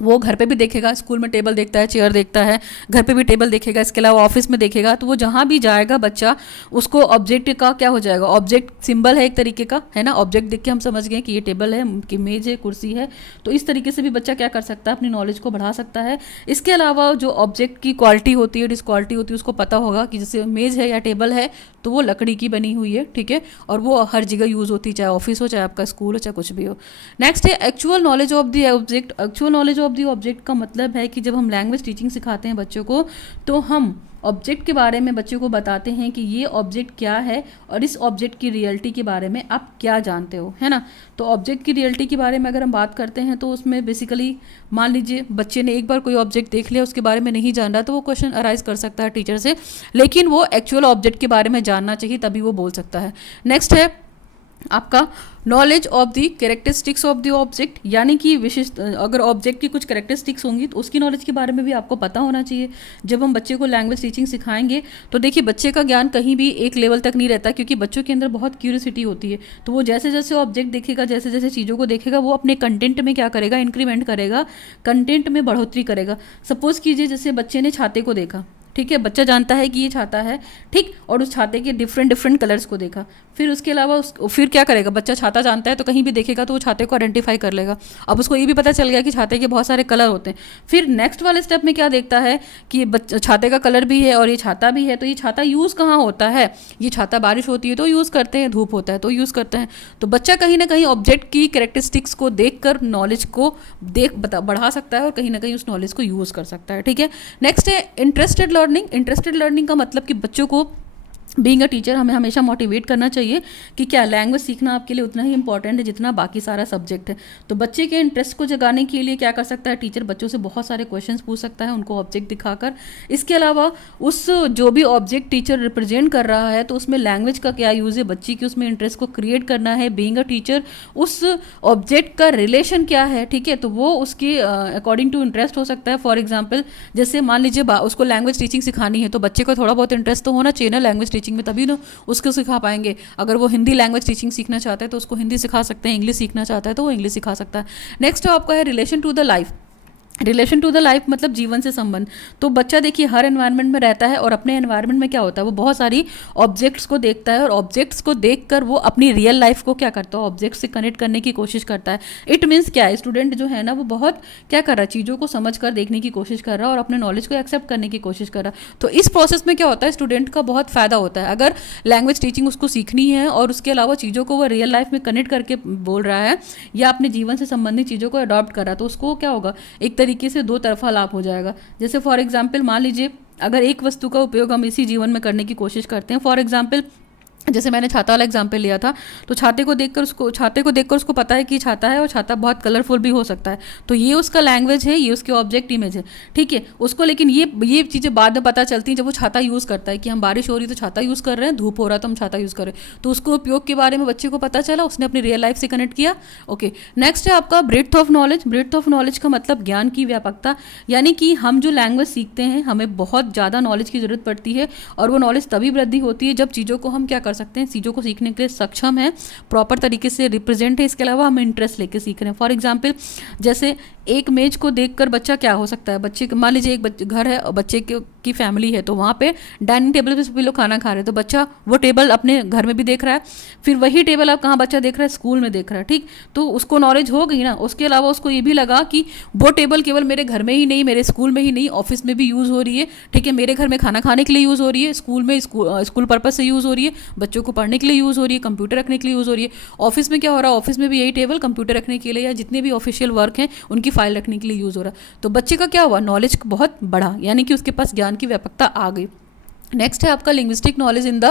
वो घर पे भी देखेगा, स्कूल में टेबल देखता है, चेयर देखता है, घर पे भी टेबल देखेगा, इसके अलावा ऑफिस में देखेगा। तो वो जहाँ भी जाएगा बच्चा, उसको ऑब्जेक्ट का क्या हो जाएगा, ऑब्जेक्ट सिंबल है एक तरीके का, है ना, ऑब्जेक्ट देख के हम समझ गए कि ये टेबल है, कि मेज है, कुर्सी है। तो इस तरीके से भी बच्चा क्या कर सकता है, अपनी नॉलेज को बढ़ा सकता है। इसके अलावा जो ऑब्जेक्ट की क्वालिटी होती है, डिसक्वालिटी होती है, उसको पता होगा कि जैसे मेज है या टेबल है तो वो लकड़ी की बनी हुई है, ठीक है, और वो हर जगह यूज़ होती है, चाहे ऑफिस हो, चाहे आपका स्कूल हो, चाहे कुछ भी हो। नेक्स्ट है actual knowledge of the object. Actual knowledge of the object का मतलब है कि जब हम लैंग्वेज टीचिंग सिखाते हैं बच्चों को, तो हम ऑब्जेक्ट के बारे में बच्चों को बताते हैं कि ये ऑब्जेक्ट क्या है और इस ऑब्जेक्ट की रियलिटी के बारे में आप क्या जानते हो, है ना। तो ऑब्जेक्ट की रियलिटी के बारे में अगर हम बात करते हैं तो उसमें बेसिकली मान लीजिए बच्चे ने एक बार कोई ऑब्जेक्ट देख लिया, उसके बारे में नहीं जान रहा, तो वो क्वेश्चन अराइज कर सकता है टीचर से, लेकिन वो एक्चुअल ऑब्जेक्ट के बारे में जानना चाहिए, तभी वो बोल सकता है। नेक्स्ट है आपका knowledge of the characteristics of the object, यानी कि विशिष्ट, अगर ऑब्जेक्ट की कुछ कैरेक्टरिस्टिक्स होंगी तो उसकी नॉलेज के बारे में भी आपको पता होना चाहिए। जब हम बच्चे को लैंग्वेज टीचिंग सिखाएंगे तो देखिए बच्चे का ज्ञान कहीं भी एक लेवल तक नहीं रहता, क्योंकि बच्चों के अंदर बहुत क्यूरियोसिटी होती है। तो वो जैसे जैसे ऑब्जेक्ट देखेगा, जैसे जैसे चीज़ों को देखेगा, वो अपने कंटेंट में क्या करेगा, इंक्रीमेंट करेगा, कंटेंट में बढ़ोतरी करेगा। सपोज कीजिए जैसे बच्चे ने छाते को देखा, ठीक है, बच्चा जानता है कि ये छाता है, ठीक, और उस छाते के डिफरेंट डिफरेंट कलर्स को देखा। फिर उसके अलावा फिर क्या करेगा, बच्चा छाता जानता है तो कहीं भी देखेगा तो वो छाते को आइडेंटिफाई कर लेगा। अब उसको ये भी पता चल गया कि छाते के बहुत सारे कलर होते हैं। फिर नेक्स्ट वाले स्टेप में क्या देखता है कि छाते का कलर भी है और ये छाता भी है, तो ये छाता यूज़ कहाँ होता है, ये छाता बारिश होती है तो यूज़ करते हैं, धूप होता है तो यूज़ करते हैं। तो बच्चा कहीं ना कहीं ऑब्जेक्ट की कैरेक्टरिस्टिक्स को देखकर नॉलेज को बढ़ा सकता है और कहीं ना कहीं उस नॉलेज को यूज़ कर सकता है, ठीक है। नेक्स्ट है इंटरेस्टेड लर्निंग। इंटरेस्टेड लर्निंग का मतलब कि बच्चों को बीइंग अ टीचर हमें हमेशा मोटिवेट करना चाहिए कि क्या लैंग्वेज सीखना आपके लिए उतना ही इंपॉर्टेंट है जितना बाकी सारा सब्जेक्ट है। तो बच्चे के इंटरेस्ट को जगाने के लिए क्या कर सकता है टीचर, बच्चों से बहुत सारे क्वेश्चंस पूछ सकता है, उनको ऑब्जेक्ट दिखाकर। इसके अलावा उस जो भी ऑब्जेक्ट टीचर रिप्रेजेंट कर रहा है तो उसमें लैंग्वेज का क्या यूज़ है, बच्चे की उसमें इंटरेस्ट को क्रिएट करना है। बीइंग अ टीचर उस ऑब्जेक्ट का रिलेशन क्या है, ठीक है, तो वो उसके अकॉर्डिंग टू इंटरेस्ट हो सकता है। फॉर एग्जाम्पल जैसे मान लीजिए उसको लैंग्वेज टीचिंग सिखानी है तो बच्चे को थोड़ा बहुत इंटरेस्ट तो होना चाहिए ना लैंग्वेज टीचिंग में, तभी ना उसको सिखा पाएंगे। अगर वो हिंदी लैंग्वेज टीचिंग सीखना चाहता है तो उसको हिंदी सिखा सकते हैं, इंग्लिश सीखना चाहता है तो वो इंग्लिश सिखा सकता है। नेक्स्ट आपका है relation to the life. Relation to the life मतलब जीवन से संबंध। तो बच्चा देखिए हर एनवायरनमेंट में रहता है और अपने एनवायरनमेंट में क्या होता है, वो बहुत सारी ऑब्जेक्ट्स को देखता है और ऑब्जेक्ट्स को देखकर वो अपनी रियल लाइफ को क्या करता है, ऑब्जेक्ट से कनेक्ट करने की कोशिश करता है। इट मीन्स क्या है, स्टूडेंट जो है ना वो बहुत क्या कर रहा है, चीज़ों को समझ कर देखने की कोशिश कर रहा है और अपने नॉलेज को एक्सेप्ट करने की कोशिश कर रहा है। तो इस प्रोसेस में क्या होता है, स्टूडेंट का बहुत फ़ायदा होता है। अगर लैंग्वेज टीचिंग उसको सीखनी है और उसके अलावा चीज़ों को वो रियल लाइफ में कनेक्ट करके बोल रहा है या अपने जीवन से संबंधित चीज़ों को अडॉप्ट कर रहा है, तो उसको क्या होगा, एक तरीके से दो तरफा लाभ हो जाएगा। जैसे फॉर एग्जाम्पल मान लीजिए अगर एक वस्तु का उपयोग हम इसी जीवन में करने की कोशिश करते हैं, फॉर एग्जाम्पल जैसे मैंने छाता वाला एग्जाम्पल लिया था, तो छाते को देखकर उसको पता है कि छाता है और छाता बहुत कलरफुल भी हो सकता है, तो ये उसका लैंग्वेज है, ये उसकी ऑब्जेक्ट इमेज है, ठीक है उसको। लेकिन ये चीज़ें बाद में पता चलती हैं जब वो छाता यूज़ करता है कि हम बारिश हो रही तो छाता यूज़ कर रहे हैं, धूप हो रहा तो हम छाता यूज़ कर रहे हैं, तो उसको उपयोग के बारे में बच्चे को पता चला, उसने अपनी रियल लाइफ से कनेक्ट किया। ओके, नेक्स्ट है आपका breadth of knowledge. Breadth of knowledge का मतलब ज्ञान की व्यापकता, यानी कि हम जो लैंग्वेज सीखते हैं हमें बहुत ज़्यादा नॉलेज की ज़रूरत पड़ती है और वो नॉलेज तभी वृद्धि होती है जब चीज़ों को हम क्या कर सकते हैं, चीज़ों को सीखने के लिए सक्षम है, प्रॉपर तरीके से रिप्रेजेंट है, इसके अलावा हम इंटरेस्ट लेके सीख रहे हैं। फॉर एग्जांपल जैसे एक मेज को देखकर बच्चा क्या हो सकता है, बच्चे मान लीजिए एक घर है और बच्चे की फैमिली है, तो वहाँ पे डाइनिंग टेबल पे सभी लोग खाना खा रहे हैं, तो बच्चा वो टेबल अपने घर में भी देख रहा है, फिर वही टेबल अब कहाँ बच्चा देख रहा है, स्कूल में देख रहा है, ठीक, तो उसको नॉलेज हो गई ना। उसके अलावा उसको ये भी लगा कि वो टेबल केवल मेरे घर में ही नहीं, मेरे स्कूल में ही नहीं, ऑफिस में भी यूज़ हो रही है, ठीक है, मेरे घर में खाना खाने के लिए यूज़ हो रही है, स्कूल में स्कूल पर्पज से यूज़ हो रही है, बच्चों को पढ़ने के लिए यूज़ हो रही है, कंप्यूटर रखने के लिए यूज़ हो रही है। ऑफिस में क्या हो रहा है, ऑफिस में भी यही टेबल कंप्यूटर रखने के लिए या जितने भी ऑफिशियल वर्क हैं उनकी फाइल रखने के लिए यूज़ हो रहा है। तो बच्चे का क्या हुआ, नॉलेज बहुत बढ़ा, यानी कि उसके पास ज्ञान की व्यापकता आ गई। नेक्स्ट है आपका linguistic knowledge in the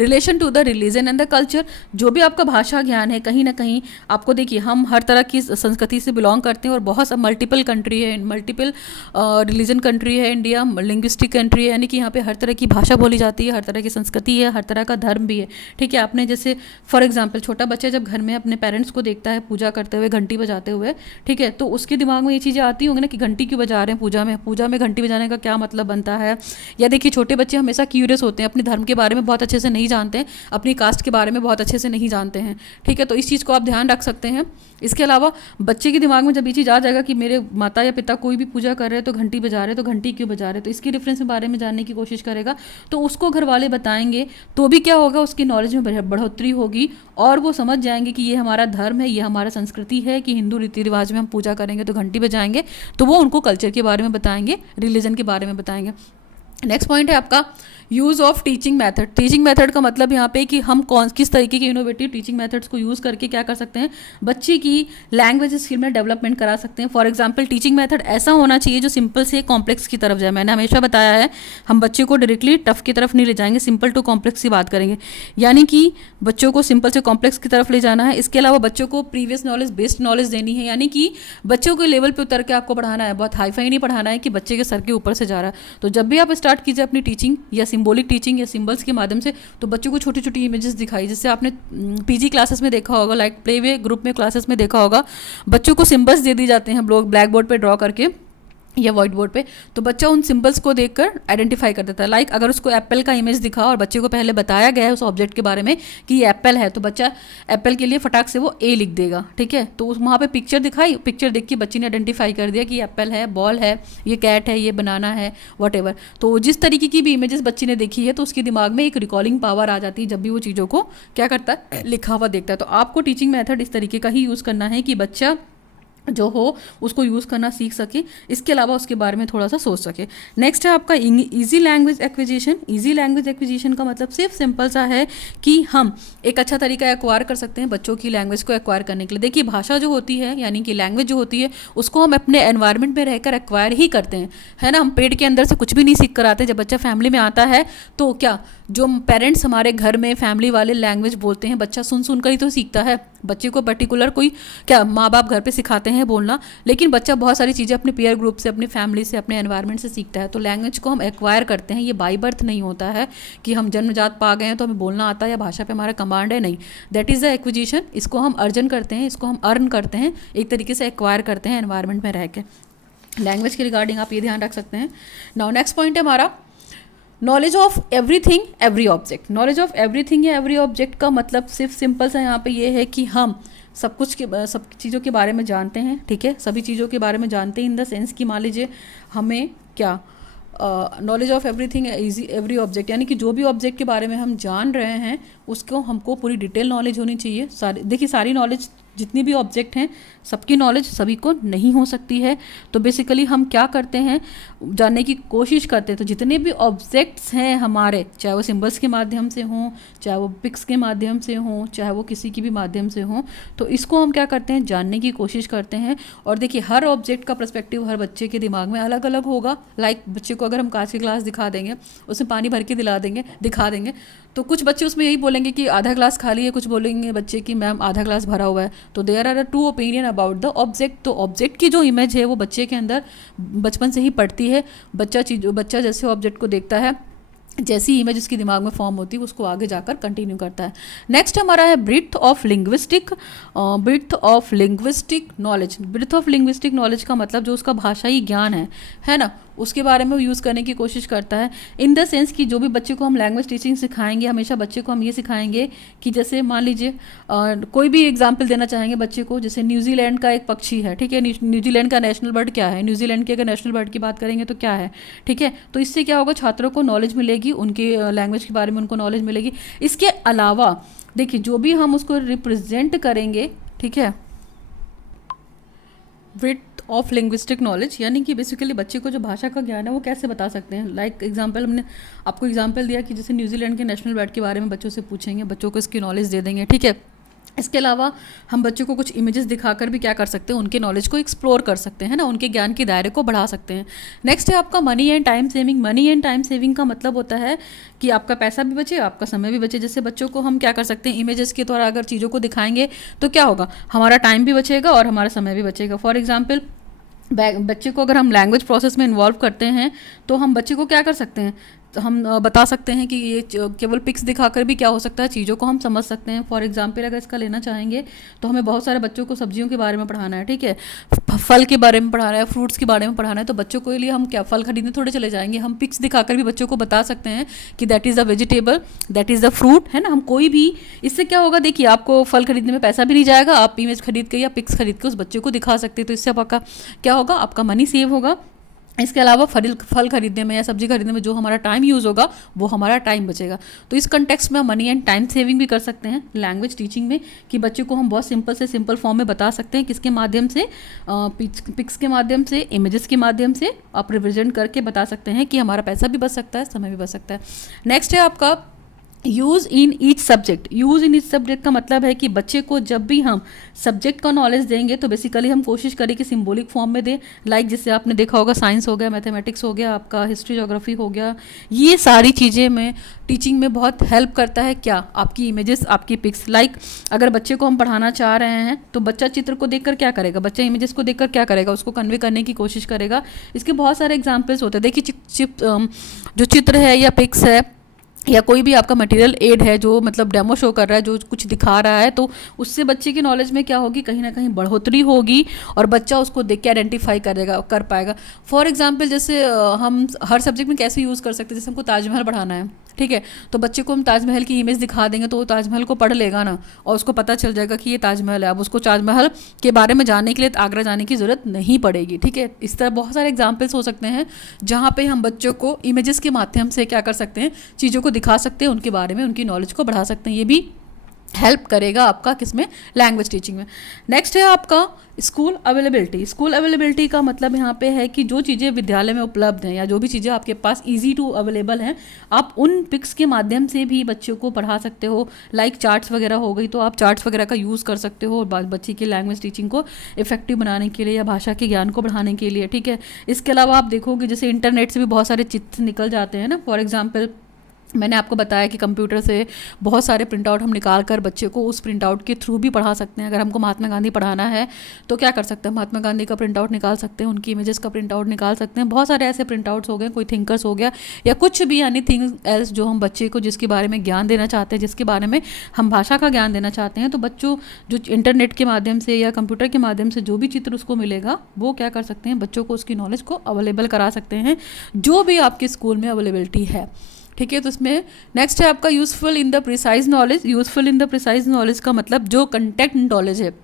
relation to the religion and the culture. जो भी आपका भाषा ज्ञान है, कहीं ना कहीं आपको देखिए हम हर तरह की संस्कृति से बिलोंग करते हैं और बहुत सा मल्टीपल कंट्री है, मल्टीपल रिलीजन कंट्री है इंडिया, लिंग्विस्टिक कंट्री है, यानी कि यहाँ पे हर तरह की भाषा बोली जाती है, हर तरह की संस्कृति है, हर तरह का धर्म भी है, ठीक है। आपने जैसे फॉर एग्जाम्पल छोटा बच्चा जब घर में अपने पेरेंट्स को देखता है पूजा करते हुए, घंटी बजाते हुए, ठीक है, तो उसके दिमाग में ये चीज़ें आती होंगी ना कि घंटी क्यों बजा रहे हैं पूजा में घंटी बजाने का क्या मतलब बनता है। या देखिए छोटे बच्चे हमेशा हमेशा क्यूरियस होते हैं, अपने धर्म के बारे में बहुत अच्छे से नहीं जानते हैं, अपनी कास्ट के बारे में बहुत अच्छे से नहीं जानते हैं, ठीक है। तो इस चीज़ को आप ध्यान रख सकते हैं। इसके अलावा बच्चे के दिमाग में जब ये चीज़ आ जाएगा कि मेरे माता या पिता कोई भी पूजा कर रहे हैं तो घंटी बजा रहे हैं, तो घंटी क्यों बजा रहे हैं, तो इसके डिफरेंस के बारे में जानने की कोशिश करेगा, तो उसको घर वाले बताएंगे, तो भी क्या होगा, उसकी नॉलेज में बढ़ोतरी होगी और वो समझ जाएंगे कि ये हमारा धर्म है, ये हमारा संस्कृति है कि हिंदू रीति रिवाज में हम पूजा करेंगे तो घंटी बजाएंगे, तो वो उनको कल्चर के बारे में बताएंगे, रिलीजन के बारे में बताएंगे। नेक्स्ट पॉइंट है आपका use of teaching method. Teaching method का मतलब यहाँ पे कि हम किस तरीके के इनोवेटिव टीचिंग मेथड्स को यूज़ करके क्या कर सकते हैं, बच्चे की लैंग्वेज स्किल में डेवलपमेंट करा सकते हैं। फॉर एग्जांपल टीचिंग मेथड ऐसा होना चाहिए जो सिंपल से कॉम्प्लेक्स की तरफ जाए। मैंने हमेशा बताया है हम बच्चे को डायरेक्टली टफ की तरफ नहीं ले जाएंगे, सिंपल टू कॉम्प्लेक्स की बात करेंगे, यानी कि बच्चों को सिंपल से कॉम्प्लेक्स की तरफ ले जाना है। इसके अलावा बच्चों को प्रीवियस नॉलेज बेस्ड नॉलेज देनी है, यानी कि बच्चों के लेवल पर उतर के आपको पढ़ाना है, बहुत हाईफाई नहीं पढ़ाना है कि बच्चे के सर के ऊपर से जा रहा है। तो जब भी आप स्टार्ट कीजिए अपनी टीचिंग या सिंबॉलिक टीचिंग या सिंबल्स के माध्यम से, तो बच्चों को छोटी छोटी इमेजेस दिखाई, जिससे आपने पीजी क्लासेस में देखा होगा, लाइक प्ले वे ग्रुप में क्लासेस में देखा होगा, बच्चों को सिंबल्स दे दी जाते हैं ब्लैक बोर्ड पे ड्रॉ करके या व्हाइट बोर्ड पे, तो बच्चा उन सिंबल्स को देखकर आइडेंटिफाई कर देता है। लाइक अगर उसको एप्पल का इमेज दिखा और बच्चे को पहले बताया गया है उस ऑब्जेक्ट के बारे में कि ये एप्पल है, तो बच्चा एप्पल के लिए फटाक से वो ए लिख देगा, ठीक है। तो वहाँ पे पिक्चर दिखाई, पिक्चर देख के बच्चे ने आइडेंटिफाई कर दिया कि ये एप्पल है, बॉल है, ये कैट है, ये बनाना है, वट। तो जिस तरीके की भी इमेजेस बच्चे ने देखी है तो उसके दिमाग में एक रिकॉलिंग पावर आ जाती है जब भी वो चीज़ों को क्या करता है, लिखा हुआ देखता है। तो आपको टीचिंग मेथड इस तरीके का ही यूज़ करना है कि बच्चा जो हो उसको यूज़ करना सीख सके, इसके अलावा उसके बारे में थोड़ा सा सोच सके। नेक्स्ट है आपका easy language acquisition. Easy language acquisition का मतलब सिर्फ सिंपल सा है कि हम एक अच्छा तरीका एक्वायर कर सकते हैं बच्चों की लैंग्वेज को एक्वायर करने के लिए। देखिए भाषा जो होती है यानी कि लैंग्वेज जो होती है उसको हम अपने एनवायरनमेंट में रहकर एक्वायर ही करते हैं, है ना। हम पेट के अंदर से कुछ भी नहीं सीख कर आते। जब बच्चा फैमिली में आता है तो क्या जो पेरेंट्स हमारे घर में फैमिली वाले लैंग्वेज बोलते हैं बच्चा सुन सुनकर ही तो सीखता है। बच्चे को पर्टिकुलर कोई क्या माँ बाप घर पे सिखाते हैं बोलना, लेकिन बच्चा बहुत सारी चीज़ें अपने पीयर ग्रुप से, अपनी फैमिली से, अपने एनवायरनमेंट से सीखता है। तो लैंग्वेज को हम एक्वायर करते हैं, ये बाई बर्थ नहीं होता है कि हम जन्मजात पा गए हैं तो हमें बोलना आता है या भाषा पे हमारा कमांड है, नहीं। That is the acquisition. इसको हम अर्जन करते हैं, इसको हम अर्न करते हैं, एक तरीके से एक्वायर करते हैं एनवायरनमेंट में रह के। लैंग्वेज के रिगार्डिंग आप ये ध्यान रख सकते हैं। नाउ नेक्स्ट पॉइंट है हमारा knowledge of everything every object. Knowledge of everything या एवरी ऑब्जेक्ट का मतलब सिर्फ सिंपल सा यहाँ पे ये है कि हम सब चीज़ों के बारे में जानते हैं, ठीक है। सभी चीज़ों के बारे में जानते हैं इन द सेंस कि मान लीजिए हमें क्या knowledge of everything every object, यानी कि जो भी ऑब्जेक्ट के बारे में हम जान रहे हैं उसको हमको पूरी डिटेल नॉलेज होनी चाहिए। देखिए सारी नॉलेज जितनी भी ऑब्जेक्ट हैं सबकी नॉलेज सभी को नहीं हो सकती है। तो बेसिकली हम क्या करते हैं, जानने की कोशिश करते हैं। तो जितने भी ऑब्जेक्ट्स हैं हमारे, चाहे वो सिंबल्स के माध्यम से हों, चाहे वो पिक्स के माध्यम से हों, चाहे वो किसी की भी माध्यम से हों, तो इसको हम क्या करते हैं, जानने की कोशिश करते हैं। और देखिए हर ऑब्जेक्ट का पर्सपेक्टिव हर बच्चे के दिमाग में अलग अलग होगा। लाइक बच्चे को अगर हम कांच के ग्लास दिखा देंगे, उसमें पानी भर के दिखा देंगे, तो कुछ बच्चे उसमें यही बोलेंगे कि आधा ग्लास खाली है, कुछ बोलेंगे बच्चे कि मैम आधा ग्लास भरा हुआ है। तो there are two opinion about the object. तो ऑब्जेक्ट की जो इमेज है वो बच्चे के अंदर बचपन से ही पड़ती है। बच्चा जैसे ऑब्जेक्ट को देखता है, जैसी इमेज उसके दिमाग में फॉर्म होती है उसको आगे जाकर कंटिन्यू करता है। नेक्स्ट हमारा है breath of linguistic knowledge. Breath of linguistic knowledge का मतलब जो उसका भाषाई ज्ञान है ना, उसके बारे में वो यूज़ करने की कोशिश करता है। इन द सेंस कि जो भी बच्चे को हम लैंग्वेज टीचिंग सिखाएंगे, हमेशा बच्चे को हम ये सिखाएंगे कि जैसे मान लीजिए कोई भी एग्जांपल देना चाहेंगे बच्चे को, जैसे न्यूजीलैंड का एक पक्षी है, ठीक है। न्यूजीलैंड का नेशनल बर्ड क्या है, न्यूजीलैंड के अगर नेशनल बर्ड की बात करेंगे तो क्या है, ठीक है। तो इससे क्या होगा, छात्रों को नॉलेज मिलेगी, उनके लैंग्वेज के बारे में उनको नॉलेज मिलेगी। इसके अलावा देखिए जो भी हम उसको रिप्रेजेंट करेंगे, ठीक है, ब्रीथ ऑफ लिंग्विस्टिक नॉलेज, यानी कि बेसिकली बच्चे को जो भाषा का ज्ञान है वो कैसे बता सकते हैं। लाइक एग्जांपल हमने आपको एग्जांपल दिया कि जैसे न्यूजीलैंड के नेशनल बर्ड के बारे में बच्चों से पूछेंगे, बच्चों को इसकी नॉलेज दे देंगे, ठीक है। इसके अलावा हम बच्चों को कुछ इमेजेस दिखाकर भी क्या कर सकते हैं, उनके नॉलेज को एक्सप्लोर कर सकते हैं ना, उनके ज्ञान के दायरे को बढ़ा सकते हैं। नेक्स्ट है आपका money and time saving. Money and time saving का मतलब होता है कि आपका पैसा भी बचे, आपका समय भी बचे। जैसे बच्चों को हम क्या कर सकते हैं, इमेजेस के द्वारा अगर चीज़ों को दिखाएंगे तो क्या होगा, हमारा टाइम भी बचेगा और हमारा समय भी बचेगा। फॉर एग्जाम्पल बच्चे को अगर हम लैंग्वेज प्रोसेस में इन्वॉल्व करते हैं तो हम बच्चे को क्या कर सकते हैं हम बता सकते हैं कि ये केवल पिक्स दिखाकर भी क्या हो सकता है, चीज़ों को हम समझ सकते हैं। फॉर एग्जांपल अगर इसका लेना चाहेंगे तो हमें बहुत सारे बच्चों को सब्जियों के बारे में पढ़ाना है, ठीक है, फल के बारे में पढ़ाना है, फ्रूट्स के बारे में पढ़ाना है, तो बच्चों के लिए हम क्या फल खरीदने थोड़े चले जाएंगे, हम पिक्स दिखाकर भी बच्चों को बता सकते हैं कि that is the vegetable, that is the fruit, है ना। हम कोई भी, इससे क्या होगा, देखिए आपको फल खरीदने में पैसा भी नहीं जाएगा, आप इमेज खरीद के या पिक्स खरीद के उस बच्चे को दिखा सकते हैं, तो इससे आपका क्या होगा, आपका मनी सेव होगा। इसके अलावा फल खरीदने में या सब्जी खरीदने में जो हमारा टाइम यूज़ होगा वो हमारा टाइम बचेगा। तो इस कंटेक्स्ट में हम मनी एंड टाइम सेविंग भी कर सकते हैं लैंग्वेज टीचिंग में, कि बच्चों को हम बहुत सिंपल से सिंपल फॉर्म में बता सकते हैं, किसके माध्यम से, पिक्स के माध्यम से, इमेजेस के माध्यम से आप रिप्रेजेंट करके बता सकते हैं कि हमारा पैसा भी बच सकता है, समय भी बच सकता है। नेक्स्ट है आपका use in each subject. Use in each subject का मतलब है कि बच्चे को जब भी हम सब्जेक्ट का नॉलेज देंगे तो बेसिकली हम कोशिश करें कि सिंबॉलिक फॉर्म में दें। लाइक जिससे आपने देखा होगा साइंस हो गया, मैथमेटिक्स हो गया, आपका हिस्ट्री ज्योग्राफी हो गया, ये सारी चीज़ें में टीचिंग में बहुत हेल्प करता है क्या, आपकी इमेजेस, आपकी पिक्स। लाइक अगर बच्चे को हम पढ़ाना चाह रहे हैं तो बच्चा चित्र को देखकर क्या करेगा, बच्चा इमेजेस को देखकर क्या करेगा, उसको कन्वे करने की कोशिश करेगा। इसके बहुत सारे एग्जाम्पल्स होते हैं। देखिए जो चित्र है या पिक्स है या कोई भी आपका मटेरियल एड है जो मतलब डेमो शो कर रहा है, जो कुछ दिखा रहा है, तो उससे बच्चे की नॉलेज में क्या होगी, कहीं ना कहीं बढ़ोतरी होगी और बच्चा उसको देख के आइडेंटिफाई कर पाएगा। फॉर एग्जांपल जैसे हम हर सब्जेक्ट में कैसे यूज़ कर सकते हैं, जैसे हमको ताजमहल पढ़ाना है, ठीक है, तो बच्चे को हम ताजमहल की इमेज दिखा देंगे तो वो ताजमहल को पढ़ लेगा ना, और उसको पता चल जाएगा कि ये ताजमहल है। अब उसको ताजमहल के बारे में जानने के लिए आगरा जाने की ज़रूरत नहीं पड़ेगी, ठीक है। इस तरह बहुत सारे एग्जाम्पल्स हो सकते हैं जहाँ पे हम बच्चों को इमेजेस के माध्यम से क्या कर सकते हैं, चीज़ों को दिखा सकते हैं, उनके बारे में उनकी नॉलेज को बढ़ा सकते हैं। ये भी हेल्प करेगा आपका किसमें, लैंग्वेज टीचिंग में। नेक्स्ट है आपका स्कूल अवेलेबिलिटी। स्कूल अवेलेबिलिटी का मतलब यहाँ पे है कि जो चीज़ें विद्यालय में उपलब्ध हैं या जो भी चीज़ें आपके पास इजी टू अवेलेबल हैं, आप उन पिक्स के माध्यम से भी बच्चों को पढ़ा सकते हो। लाइक चार्ट्स वगैरह हो गई तो आप चार्ट्स वगैरह का यूज़ कर सकते हो बच्चे की लैंग्वेज टीचिंग को इफेक्टिव बनाने के लिए या भाषा के ज्ञान को बढ़ाने के लिए, ठीक है। इसके अलावा आप देखोगे जैसे इंटरनेट से भी बहुत सारे चित्र निकल जाते हैं ना। फॉर एग्जाम्पल मैंने आपको बताया कि कंप्यूटर से बहुत सारे प्रिंट आउट हम निकाल कर बच्चे को उस प्रिंट आउट के थ्रू भी पढ़ा सकते हैं। अगर हमको महात्मा गांधी पढ़ाना है तो क्या कर सकते हैं, महात्मा गांधी का प्रिंट आउट निकाल सकते हैं, उनकी इमेजेस का प्रिंट आउट निकाल सकते हैं। बहुत सारे ऐसे प्रिंट आउट्स हो गए, कोई थिंकर्स हो गया या कुछ भी एनीथिंग एल्स जो हम बच्चे को जिसके बारे में ज्ञान देना चाहते हैं, जिसके बारे में हम भाषा का ज्ञान देना चाहते हैं, तो बच्चों जो इंटरनेट के माध्यम से या कंप्यूटर के माध्यम से जो भी चित्र उसको मिलेगा वो क्या कर सकते हैं, बच्चों को उसकी नॉलेज को अवेलेबल करा सकते हैं जो भी आपके स्कूल में अवेलेबिलिटी है, ठीक है। तो इसमें नेक्स्ट है आपका useful in the precise knowledge. Useful in the precise knowledge का मतलब जो कंटेक्ट नॉलेज है,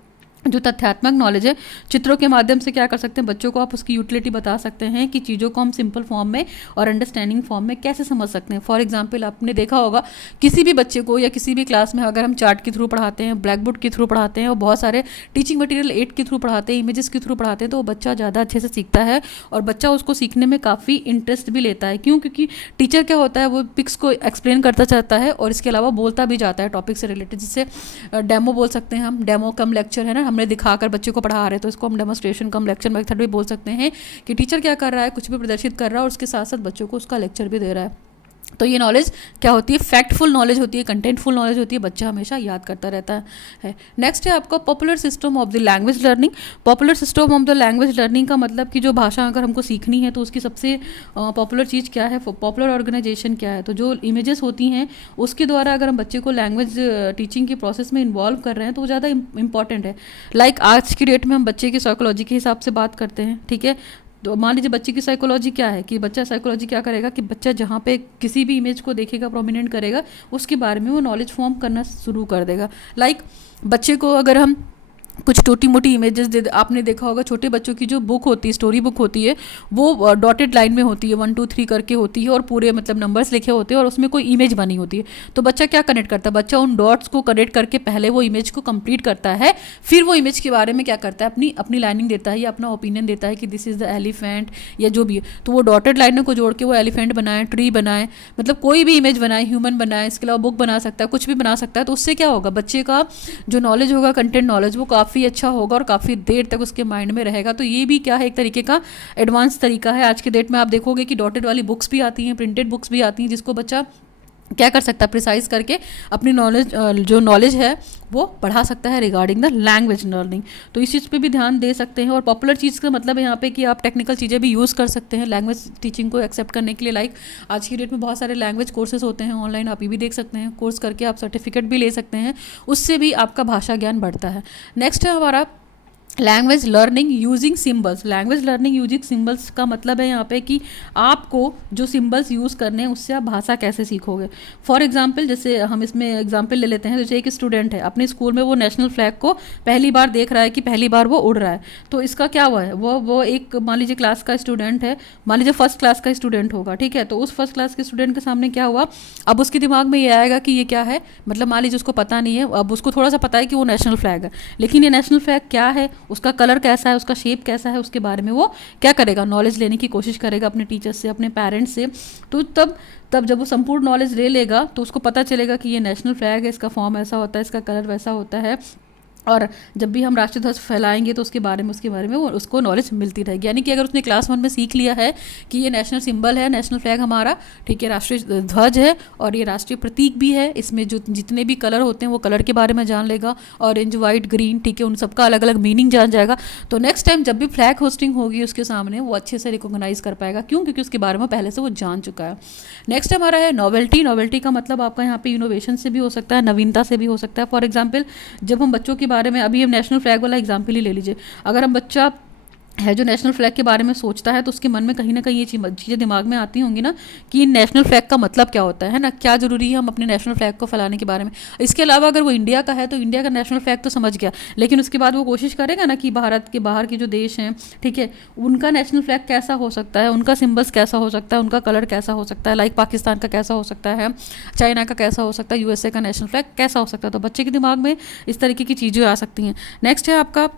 जो तथ्यात्मक नॉलेज है, चित्रों के माध्यम से क्या कर सकते हैं, बच्चों को आप उसकी यूटिलिटी बता सकते हैं कि चीज़ों को हम सिंपल फॉर्म में और अंडरस्टैंडिंग फॉर्म में कैसे समझ सकते हैं। फॉर एग्जांपल आपने देखा होगा किसी भी बच्चे को या किसी भी क्लास में अगर हम चार्ट के थ्रू पढ़ाते हैं, ब्लैक बोर्ड के थ्रू पढ़ाते हैं और बहुत सारे टीचिंग मटेरियल एड के थ्रू पढ़ाते हैं, इमेजेस के थ्रू पढ़ाते हैं, तो वो बच्चा ज़्यादा अच्छे से सीखता है और बच्चा उसको सीखने में काफ़ी इंटरेस्ट भी लेता है। क्यों? क्योंकि टीचर क्या होता है, वो पिक्स को एक्सप्लेन करता चाहता है और इसके अलावा बोलता भी जाता है टॉपिक से रिलेटेड, जिससे डेमो बोल सकते हैं हम, डेमो कम लेक्चर है ना, हमने दिखाकर बच्चे को पढ़ा रहे हैं तो इसको हम डेमोस्ट्रेशन कम लेक्चर मेथड भी बोल सकते हैं कि टीचर क्या कर रहा है, कुछ भी प्रदर्शित कर रहा है और उसके साथ साथ बच्चों को उसका लेक्चर भी दे रहा है। तो ये नॉलेज क्या होती है, फैक्टफुल नॉलेज होती है, कंटेंटफुल नॉलेज होती है, बच्चा हमेशा याद करता रहता है। नेक्स्ट है आपका popular system of the language learning. Popular system of the language learning का मतलब कि जो भाषा अगर हमको सीखनी है तो उसकी सबसे पॉपुलर चीज़ क्या है, पॉपुलर ऑर्गेनाइजेशन क्या है। तो जो इमेजेस होती हैं उसके द्वारा अगर हम बच्चे को लैंग्वेज टीचिंग के प्रोसेस में इन्वॉल्व कर रहे हैं तो वो ज़्यादा इंपॉर्टेंट है। लाइक आज की डेट में हम बच्चे की साइकोलॉजी के हिसाब से बात करते हैं, ठीक है। तो मान लीजिए बच्चे की साइकोलॉजी क्या है, कि बच्चा साइकोलॉजी क्या करेगा कि बच्चा जहाँ पे किसी भी इमेज को देखेगा, प्रोमिनेंट करेगा, उसके बारे में वो नॉलेज फॉर्म करना शुरू कर देगा। लाइक बच्चे को अगर हम कुछ छोटी मोटी इमेजेस दे, आपने देखा होगा छोटे बच्चों की जो बुक होती है, स्टोरी बुक होती है, वो डॉटेड लाइन में होती है, 1 2 3 करके होती है और पूरे मतलब नंबर्स लिखे होते हैं और उसमें कोई इमेज बनी होती है। तो बच्चा क्या कनेक्ट करता है, बच्चा उन डॉट्स को कनेक्ट करके पहले वो इमेज को कंप्लीट करता है, फिर वो इमेज के बारे में क्या करता है, अपनी लाइनिंग देता है या अपना ओपिनियन देता है कि दिस इज़ द एलिफेंट या जो भी है। तो वो डॉटेड लाइनों को जोड़ के वो एलिफेंट बनाए, ट्री बनाए, मतलब कोई भी इमेज बनाए, ह्यूमन बनाए, इसके अलावा बुक बना सकता है, कुछ भी बना सकता है। तो उससे क्या होगा, बच्चे का जो नॉलेज होगा, कंटेंट नॉलेज, वो काफ़ी अच्छा होगा और काफ़ी देर तक उसके माइंड में रहेगा। तो ये भी क्या है, एक तरीके का एडवांस तरीका है। आज के डेट में आप देखोगे कि डॉटेड वाली बुक्स भी आती हैं, प्रिंटेड बुक्स भी आती हैं, जिसको बच्चा क्या कर सकता है, प्रिसाइज करके अपनी नॉलेज, जो नॉलेज है वो बढ़ा सकता है रिगार्डिंग द लैंग्वेज लर्निंग। तो इस चीज़ पे भी ध्यान दे सकते हैं। और पॉपुलर चीज़ का मतलब है यहाँ पे कि आप टेक्निकल चीज़ें भी यूज़ कर सकते हैं लैंग्वेज टीचिंग को एक्सेप्ट करने के लिए। लाइक आज की डेट में बहुत सारे लैंग्वेज कोर्सेज होते हैं ऑनलाइन, आप ये भी देख सकते हैं, कोर्स करके आप सर्टिफिकेट भी ले सकते हैं, उससे भी आपका भाषा ज्ञान बढ़ता है। नेक्स्ट है हमारा language learning using symbols. Language learning using symbols का मतलब है यहाँ पे कि आपको जो सिम्बल्स यूज़ करने हैं उससे आप भाषा कैसे सीखोगे। फॉर एग्जांपल, जैसे हम इसमें एग्जांपल ले लेते हैं, जैसे एक स्टूडेंट है अपने स्कूल में, वो नेशनल फ्लैग को पहली बार देख रहा है कि पहली बार वो उड़ रहा है। तो इसका क्या हुआ है, वो एक मान लीजिए क्लास का स्टूडेंट है, मान लीजिए फर्स्ट क्लास का स्टूडेंट होगा, ठीक है। तो उस फर्स्ट क्लास के स्टूडेंट के सामने क्या हुआ, अब उसके दिमाग में ये आएगा कि ये क्या है, मतलब मान लीजिए उसको पता नहीं है, अब उसको थोड़ा सा पता है कि वो नेशनल फ्लैग है, लेकिन ये नेशनल फ्लैग क्या है, उसका कलर कैसा है, उसका शेप कैसा है, उसके बारे में वो क्या करेगा, नॉलेज लेने की कोशिश करेगा अपने टीचर्स से, अपने पेरेंट्स से। तो तब जब वो संपूर्ण नॉलेज ले लेगा तो उसको पता चलेगा कि ये नेशनल फ्लैग है, इसका फॉर्म ऐसा होता है, इसका कलर वैसा होता है। और जब भी हम राष्ट्रीय ध्वज फैलाएंगे तो उसके बारे में वो उसको नॉलेज मिलती रहेगी। यानी कि अगर उसने क्लास 1 में सीख लिया है कि ये नेशनल सिंबल है, नेशनल फ्लैग हमारा, ठीक है, राष्ट्रीय ध्वज है और ये राष्ट्रीय प्रतीक भी है, इसमें जो जितने भी कलर होते हैं वो कलर के बारे में जान लेगा, ऑरेंज, वाइट, ग्रीन, ठीक है, उन सबका अलग अलग मीनिंग जान जाएगा। तो नेक्स्ट टाइम जब भी फ्लैग होस्टिंग होगी उसके सामने वो अच्छे से रिकॉग्नाइज कर पाएगा। क्यों? क्योंकि उसके बारे में पहले से वो जान चुका है। नेक्स्ट हमारा है नॉवेल्टी। नॉवेल्टी का मतलब आपका यहाँ पे इनोवेशन से भी हो सकता है, नवीनता से भी हो सकता है। फॉर एग्जाम्पल, जब हम बच्चों के बारे में, अभी हम नेशनल फ्लैग वाला एग्जाम्पल ही ले लीजिए, अगर हम बच्चा है जो नेशनल फ्लैग के बारे में सोचता है तो उसके मन में कहीं ना कहीं ये चीज़ें दिमाग में आती होंगी ना कि नेशनल फ्लैग का मतलब क्या होता है ना, क्या ज़रूरी है हम अपने नेशनल फ्लैग को फैलाने के बारे में। इसके अलावा अगर वो इंडिया का है तो इंडिया का नेशनल फ्लैग तो समझ गया, लेकिन उसके बाद वो कोशिश करेगा ना कि भारत के बाहर के जो देश हैं, ठीक है, उनका नेशनल फ्लैग कैसा हो सकता है, उनका सिम्बल्स कैसा हो सकता है, उनका कलर कैसा हो सकता है, लाइक पाकिस्तान का कैसा हो सकता है, चाइना का कैसा हो सकता है, यूएसए का नेशनल फ्लैग कैसा हो सकता है। तो बच्चे के दिमाग में इस तरीके की चीज़ें आ सकती हैं। नेक्स्ट है आपका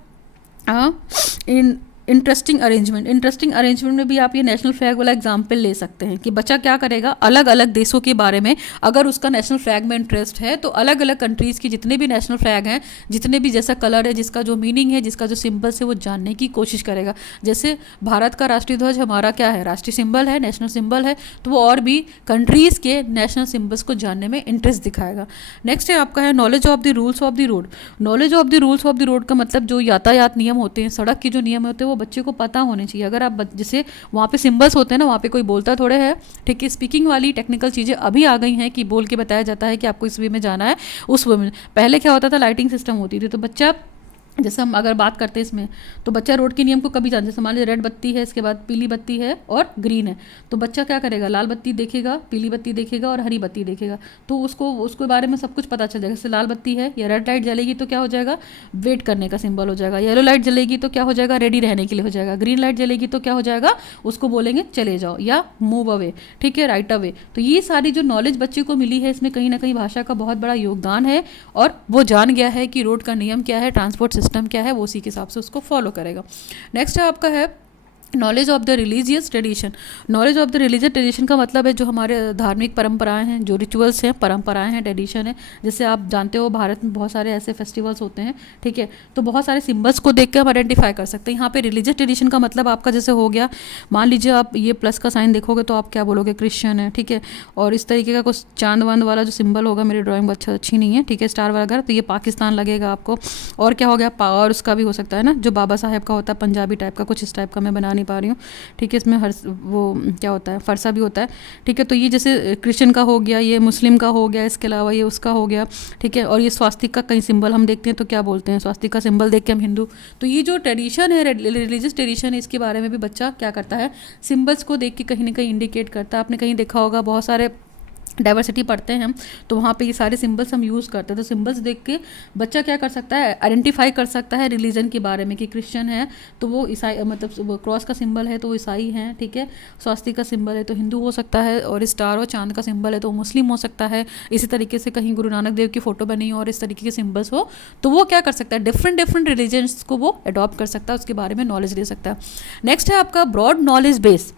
in interesting arrangement. Interesting arrangement में भी आप ये नेशनल फ्लैग वाला एग्जाम्पल ले सकते हैं कि बच्चा क्या करेगा, अलग अलग देशों के बारे में अगर उसका नेशनल फ्लैग में इंटरेस्ट है तो अलग अलग कंट्रीज़ की जितने भी नेशनल फ्लैग हैं, जितने भी जैसा कलर है, जिसका जो मीनिंग है, जिसका जो सिंबल्स है, वो जानने की कोशिश करेगा। जैसे भारत का राष्ट्रीय ध्वज हमारा क्या है, राष्ट्रीय सिंबल है, नेशनल सिंबल है, तो वो और भी कंट्रीज़ के नेशनल सिंबल्स को जानने में इंटरेस्ट दिखाएगा। नेक्स्ट है आपका है knowledge of the rules of the road. Knowledge of the rules of the road का मतलब जो यातायात नियम होते हैं, सड़क के जो नियम होते हैं, वो बच्चे को पता होने चाहिए। अगर आप जैसे वहाँ पे सिंबल्स होते हैं ना, वहाँ पे कोई बोलता थोड़े है, ठीक है, स्पीकिंग वाली टेक्निकल चीज़ें अभी आ गई हैं कि बोल के बताया जाता है कि आपको इस वे में जाना है, उस वे में। पहले क्या होता था, लाइटिंग सिस्टम होती थी, तो बच्चा, जैसे हम अगर बात करते हैं इसमें, तो बच्चा रोड के नियम को कभी जानते, जैसे मान लीजिए रेड बत्ती है, इसके बाद पीली बत्ती है और ग्रीन है, तो बच्चा क्या करेगा, लाल बत्ती देखेगा, पीली बत्ती देखेगा और हरी बत्ती देखेगा, तो उसको बारे में सब कुछ पता चल जाएगा। जैसे लाल बत्ती है या रेड लाइट जलेगी तो क्या हो जाएगा, वेट करने का सिंबल हो जाएगा। येलो लाइट जलेगी तो क्या हो जाएगा, रेडी रहने के लिए हो जाएगा। ग्रीन लाइट जलेगी तो क्या हो जाएगा, उसको बोलेंगे चले जाओ या मूव अवे, ठीक है, राइट अवे। तो ये सारी जो नॉलेज बच्चे को मिली है, इसमें कहीं ना कहीं भाषा का बहुत बड़ा योगदान है और वो जान गया है कि रोड का नियम क्या है, ट्रांसपोर्ट सिस्टम क्या है, वो उसी के हिसाब से उसको फॉलो करेगा। नेक्स्ट है आपका है knowledge of the religious tradition. Knowledge of the religious tradition का मतलब है जो हमारे धार्मिक परंपराएं हैं, जो रिचुअल्स हैं, परंपराएं हैं, ट्रेडिशन है। जैसे आप जानते हो भारत में बहुत सारे ऐसे फेस्टिवल्स होते हैं, ठीक है, तो बहुत सारे सिम्बल्स को देख के हम आइडेंटिफाई कर सकते हैं। यहाँ पे रिलीजियस ट्रेडिशन का मतलब आपका जैसे हो गया, मान लीजिए आप ये प्लस का साइन देखोगे तो आप क्या बोलोगे, क्रिश्चियन है, ठीक है, और इस तरीके का कुछ चांद वांद वाला जो सिंबल होगा, मेरी ड्राइंग अच्छी नहीं है, ठीक है, स्टार वगैरह, तो ये पाकिस्तान लगेगा आपको। और क्या हो गया, और उसका भी हो सकता है ना, जो बाबा साहेब का होता है, पंजाबी टाइप का, कुछ इस टाइप का मैं बना नहीं पा रही हूँ, ठीक है, इसमें हर वो क्या होता है, फरसा भी होता है, ठीक है। तो ये जैसे क्रिश्चियन का हो गया, ये मुस्लिम का हो गया, इसके अलावा ये उसका हो गया, ठीक है। और ये स्वास्तिक का कहीं सिंबल हम देखते हैं तो क्या बोलते हैं, स्वास्तिक का सिंबल देख के हम हिंदू। तो ये जो ट्रेडिशन है, रिलीजियस ट्रेडिशन है, इसके बारे में भी बच्चा क्या करता है, सिंबल्स को देख के कहीं ना कहीं इंडिकेट करता है। आपने कहीं देखा होगा, बहुत सारे डाइवर्सिटी पढ़ते हैं हम, तो वहाँ पे ये सारे सिंबल्स हम यूज़ करते हैं। तो सिंबल्स देख के बच्चा क्या कर सकता है, आइडेंटिफाई कर सकता है रिलीजन के बारे में कि क्रिश्चियन है तो वो ईसाई, मतलब क्रॉस का सिंबल है तो वो ईसाई हैं, ठीक है, स्वास्तिक का सिंबल है तो हिंदू हो सकता है, और स्टार और चांद का सिंबल है तो वो मुस्लिम हो सकता है। इसी तरीके से कहीं गुरु नानक देव की फ़ोटो बनी हो और इस तरीके के सिंबल्स हो, तो वो क्या कर सकता है, डिफरेंट रिलीजन्स को वो अडॉप्ट कर सकता है, उसके बारे में नॉलेज ले सकता है। नेक्स्ट है आपका broad knowledge base.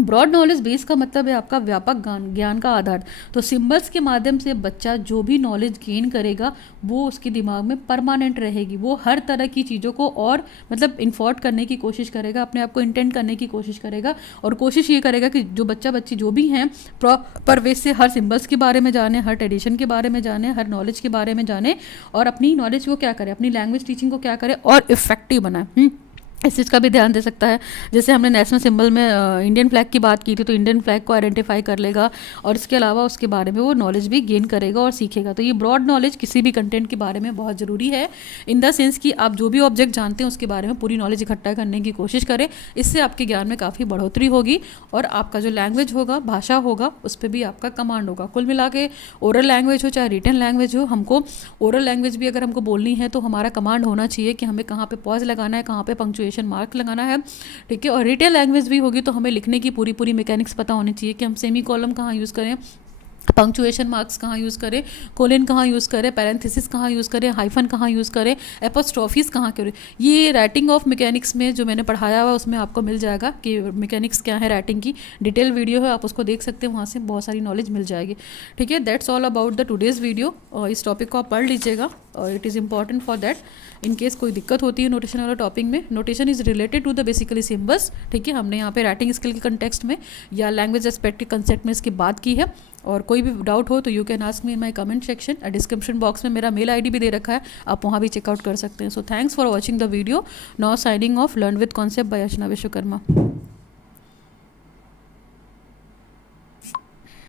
Broad knowledge base का मतलब है आपका व्यापक ज्ञान का आधार। तो सिंबल्स के माध्यम से बच्चा जो भी नॉलेज गेन करेगा वो उसके दिमाग में परमानेंट रहेगी। वो हर तरह की चीज़ों को और मतलब इन्फॉर्ट करने की कोशिश करेगा, अपने आप को इंटेंट करने की कोशिश करेगा, और कोशिश ये करेगा कि जो बच्चा बच्ची जो भी हैं प्रॉपर वे से हर सिंबल्स के बारे में जाने, हर ट्रेडिशन के बारे में जाने, हर नॉलेज के बारे में जाने, और अपनी नॉलेज को क्या करे, अपनी लैंग्वेज टीचिंग को क्या करे और इफेक्टिव बनाए। इस चीज़ का भी ध्यान दे सकता है। जैसे हमने नेशनल सिंबल में इंडियन फ्लैग की बात की थी, तो इंडियन फ्लैग को आइडेंटिफाई कर लेगा और इसके अलावा उसके बारे में वो नॉलेज भी गेन करेगा और सीखेगा। तो ये ब्रॉड नॉलेज किसी भी कंटेंट के बारे में बहुत ज़रूरी है, इन द सेंस कि आप जो भी ऑब्जेक्ट जानते हैं उसके बारे में पूरी नॉलेज इकट्ठा करने की कोशिश करें। इससे आपके ज्ञान में काफ़ी बढ़ोतरी होगी और आपका जो लैंग्वेज होगा, भाषा होगा, उस पर भी आपका कमांड होगा। कुल मिला के ओरल लैंग्वेज हो चाहे रिटन लैंग्वेज हो, हमको ओरल लैंग्वेज भी अगर हमको बोलनी है तो हमारा कमांड होना चाहिए कि हमें कहाँ पे पॉज लगाना है, कहाँ पे पंक्चुएशन मार्क लगाना है, ठीक है। और रिटेल लैंग्वेज भी होगी तो हमें लिखने की पूरी पूरी मैकेनिक्स पता होनी चाहिए कि हम सेमी कॉलम कहाँ यूज़ करें, पंक्चुएशन मार्क्स कहाँ यूज़ करें, कोलन कहाँ यूज़ करें, पैरेंथेसिस कहाँ यूज़ करें, हाइफन कहाँ यूज़ करें, एपोस्ट्रॉफीज कहाँ करें। ये राइटिंग ऑफ मैकेनिक्स में जो मैंने पढ़ाया हुआ उसमें आपको मिल जाएगा कि मैकेनिक्स क्या है राइटिंग की। डिटेल वीडियो है, आप उसको देख सकते हैं, वहाँ से बहुत सारी नॉलेज मिल जाएगी, ठीक है। That's all about the today's video. इस टॉपिक को आप पढ़ लीजिएगा और it is important for that. In case कोई दिक्कत होती है नोटेशन वाला टॉपिक में, notation is related to the basically symbols, ठीक है। हमने यहाँ पे राइटिंग स्किल के कंटेक्स्ट में या लैंग्वेज एस्पेक्ट के कंसेप्ट में इसकी बात की है। और कोई भी डाउट हो तो you can ask me in my comment section. Description box में मेरा मेल आईडी भी दे रखा है, आप वहाँ भी चेकआउट कर सकते हैं। So thanks for watching the video. Now signing off, learn with concept bye Archana Vishwakarma.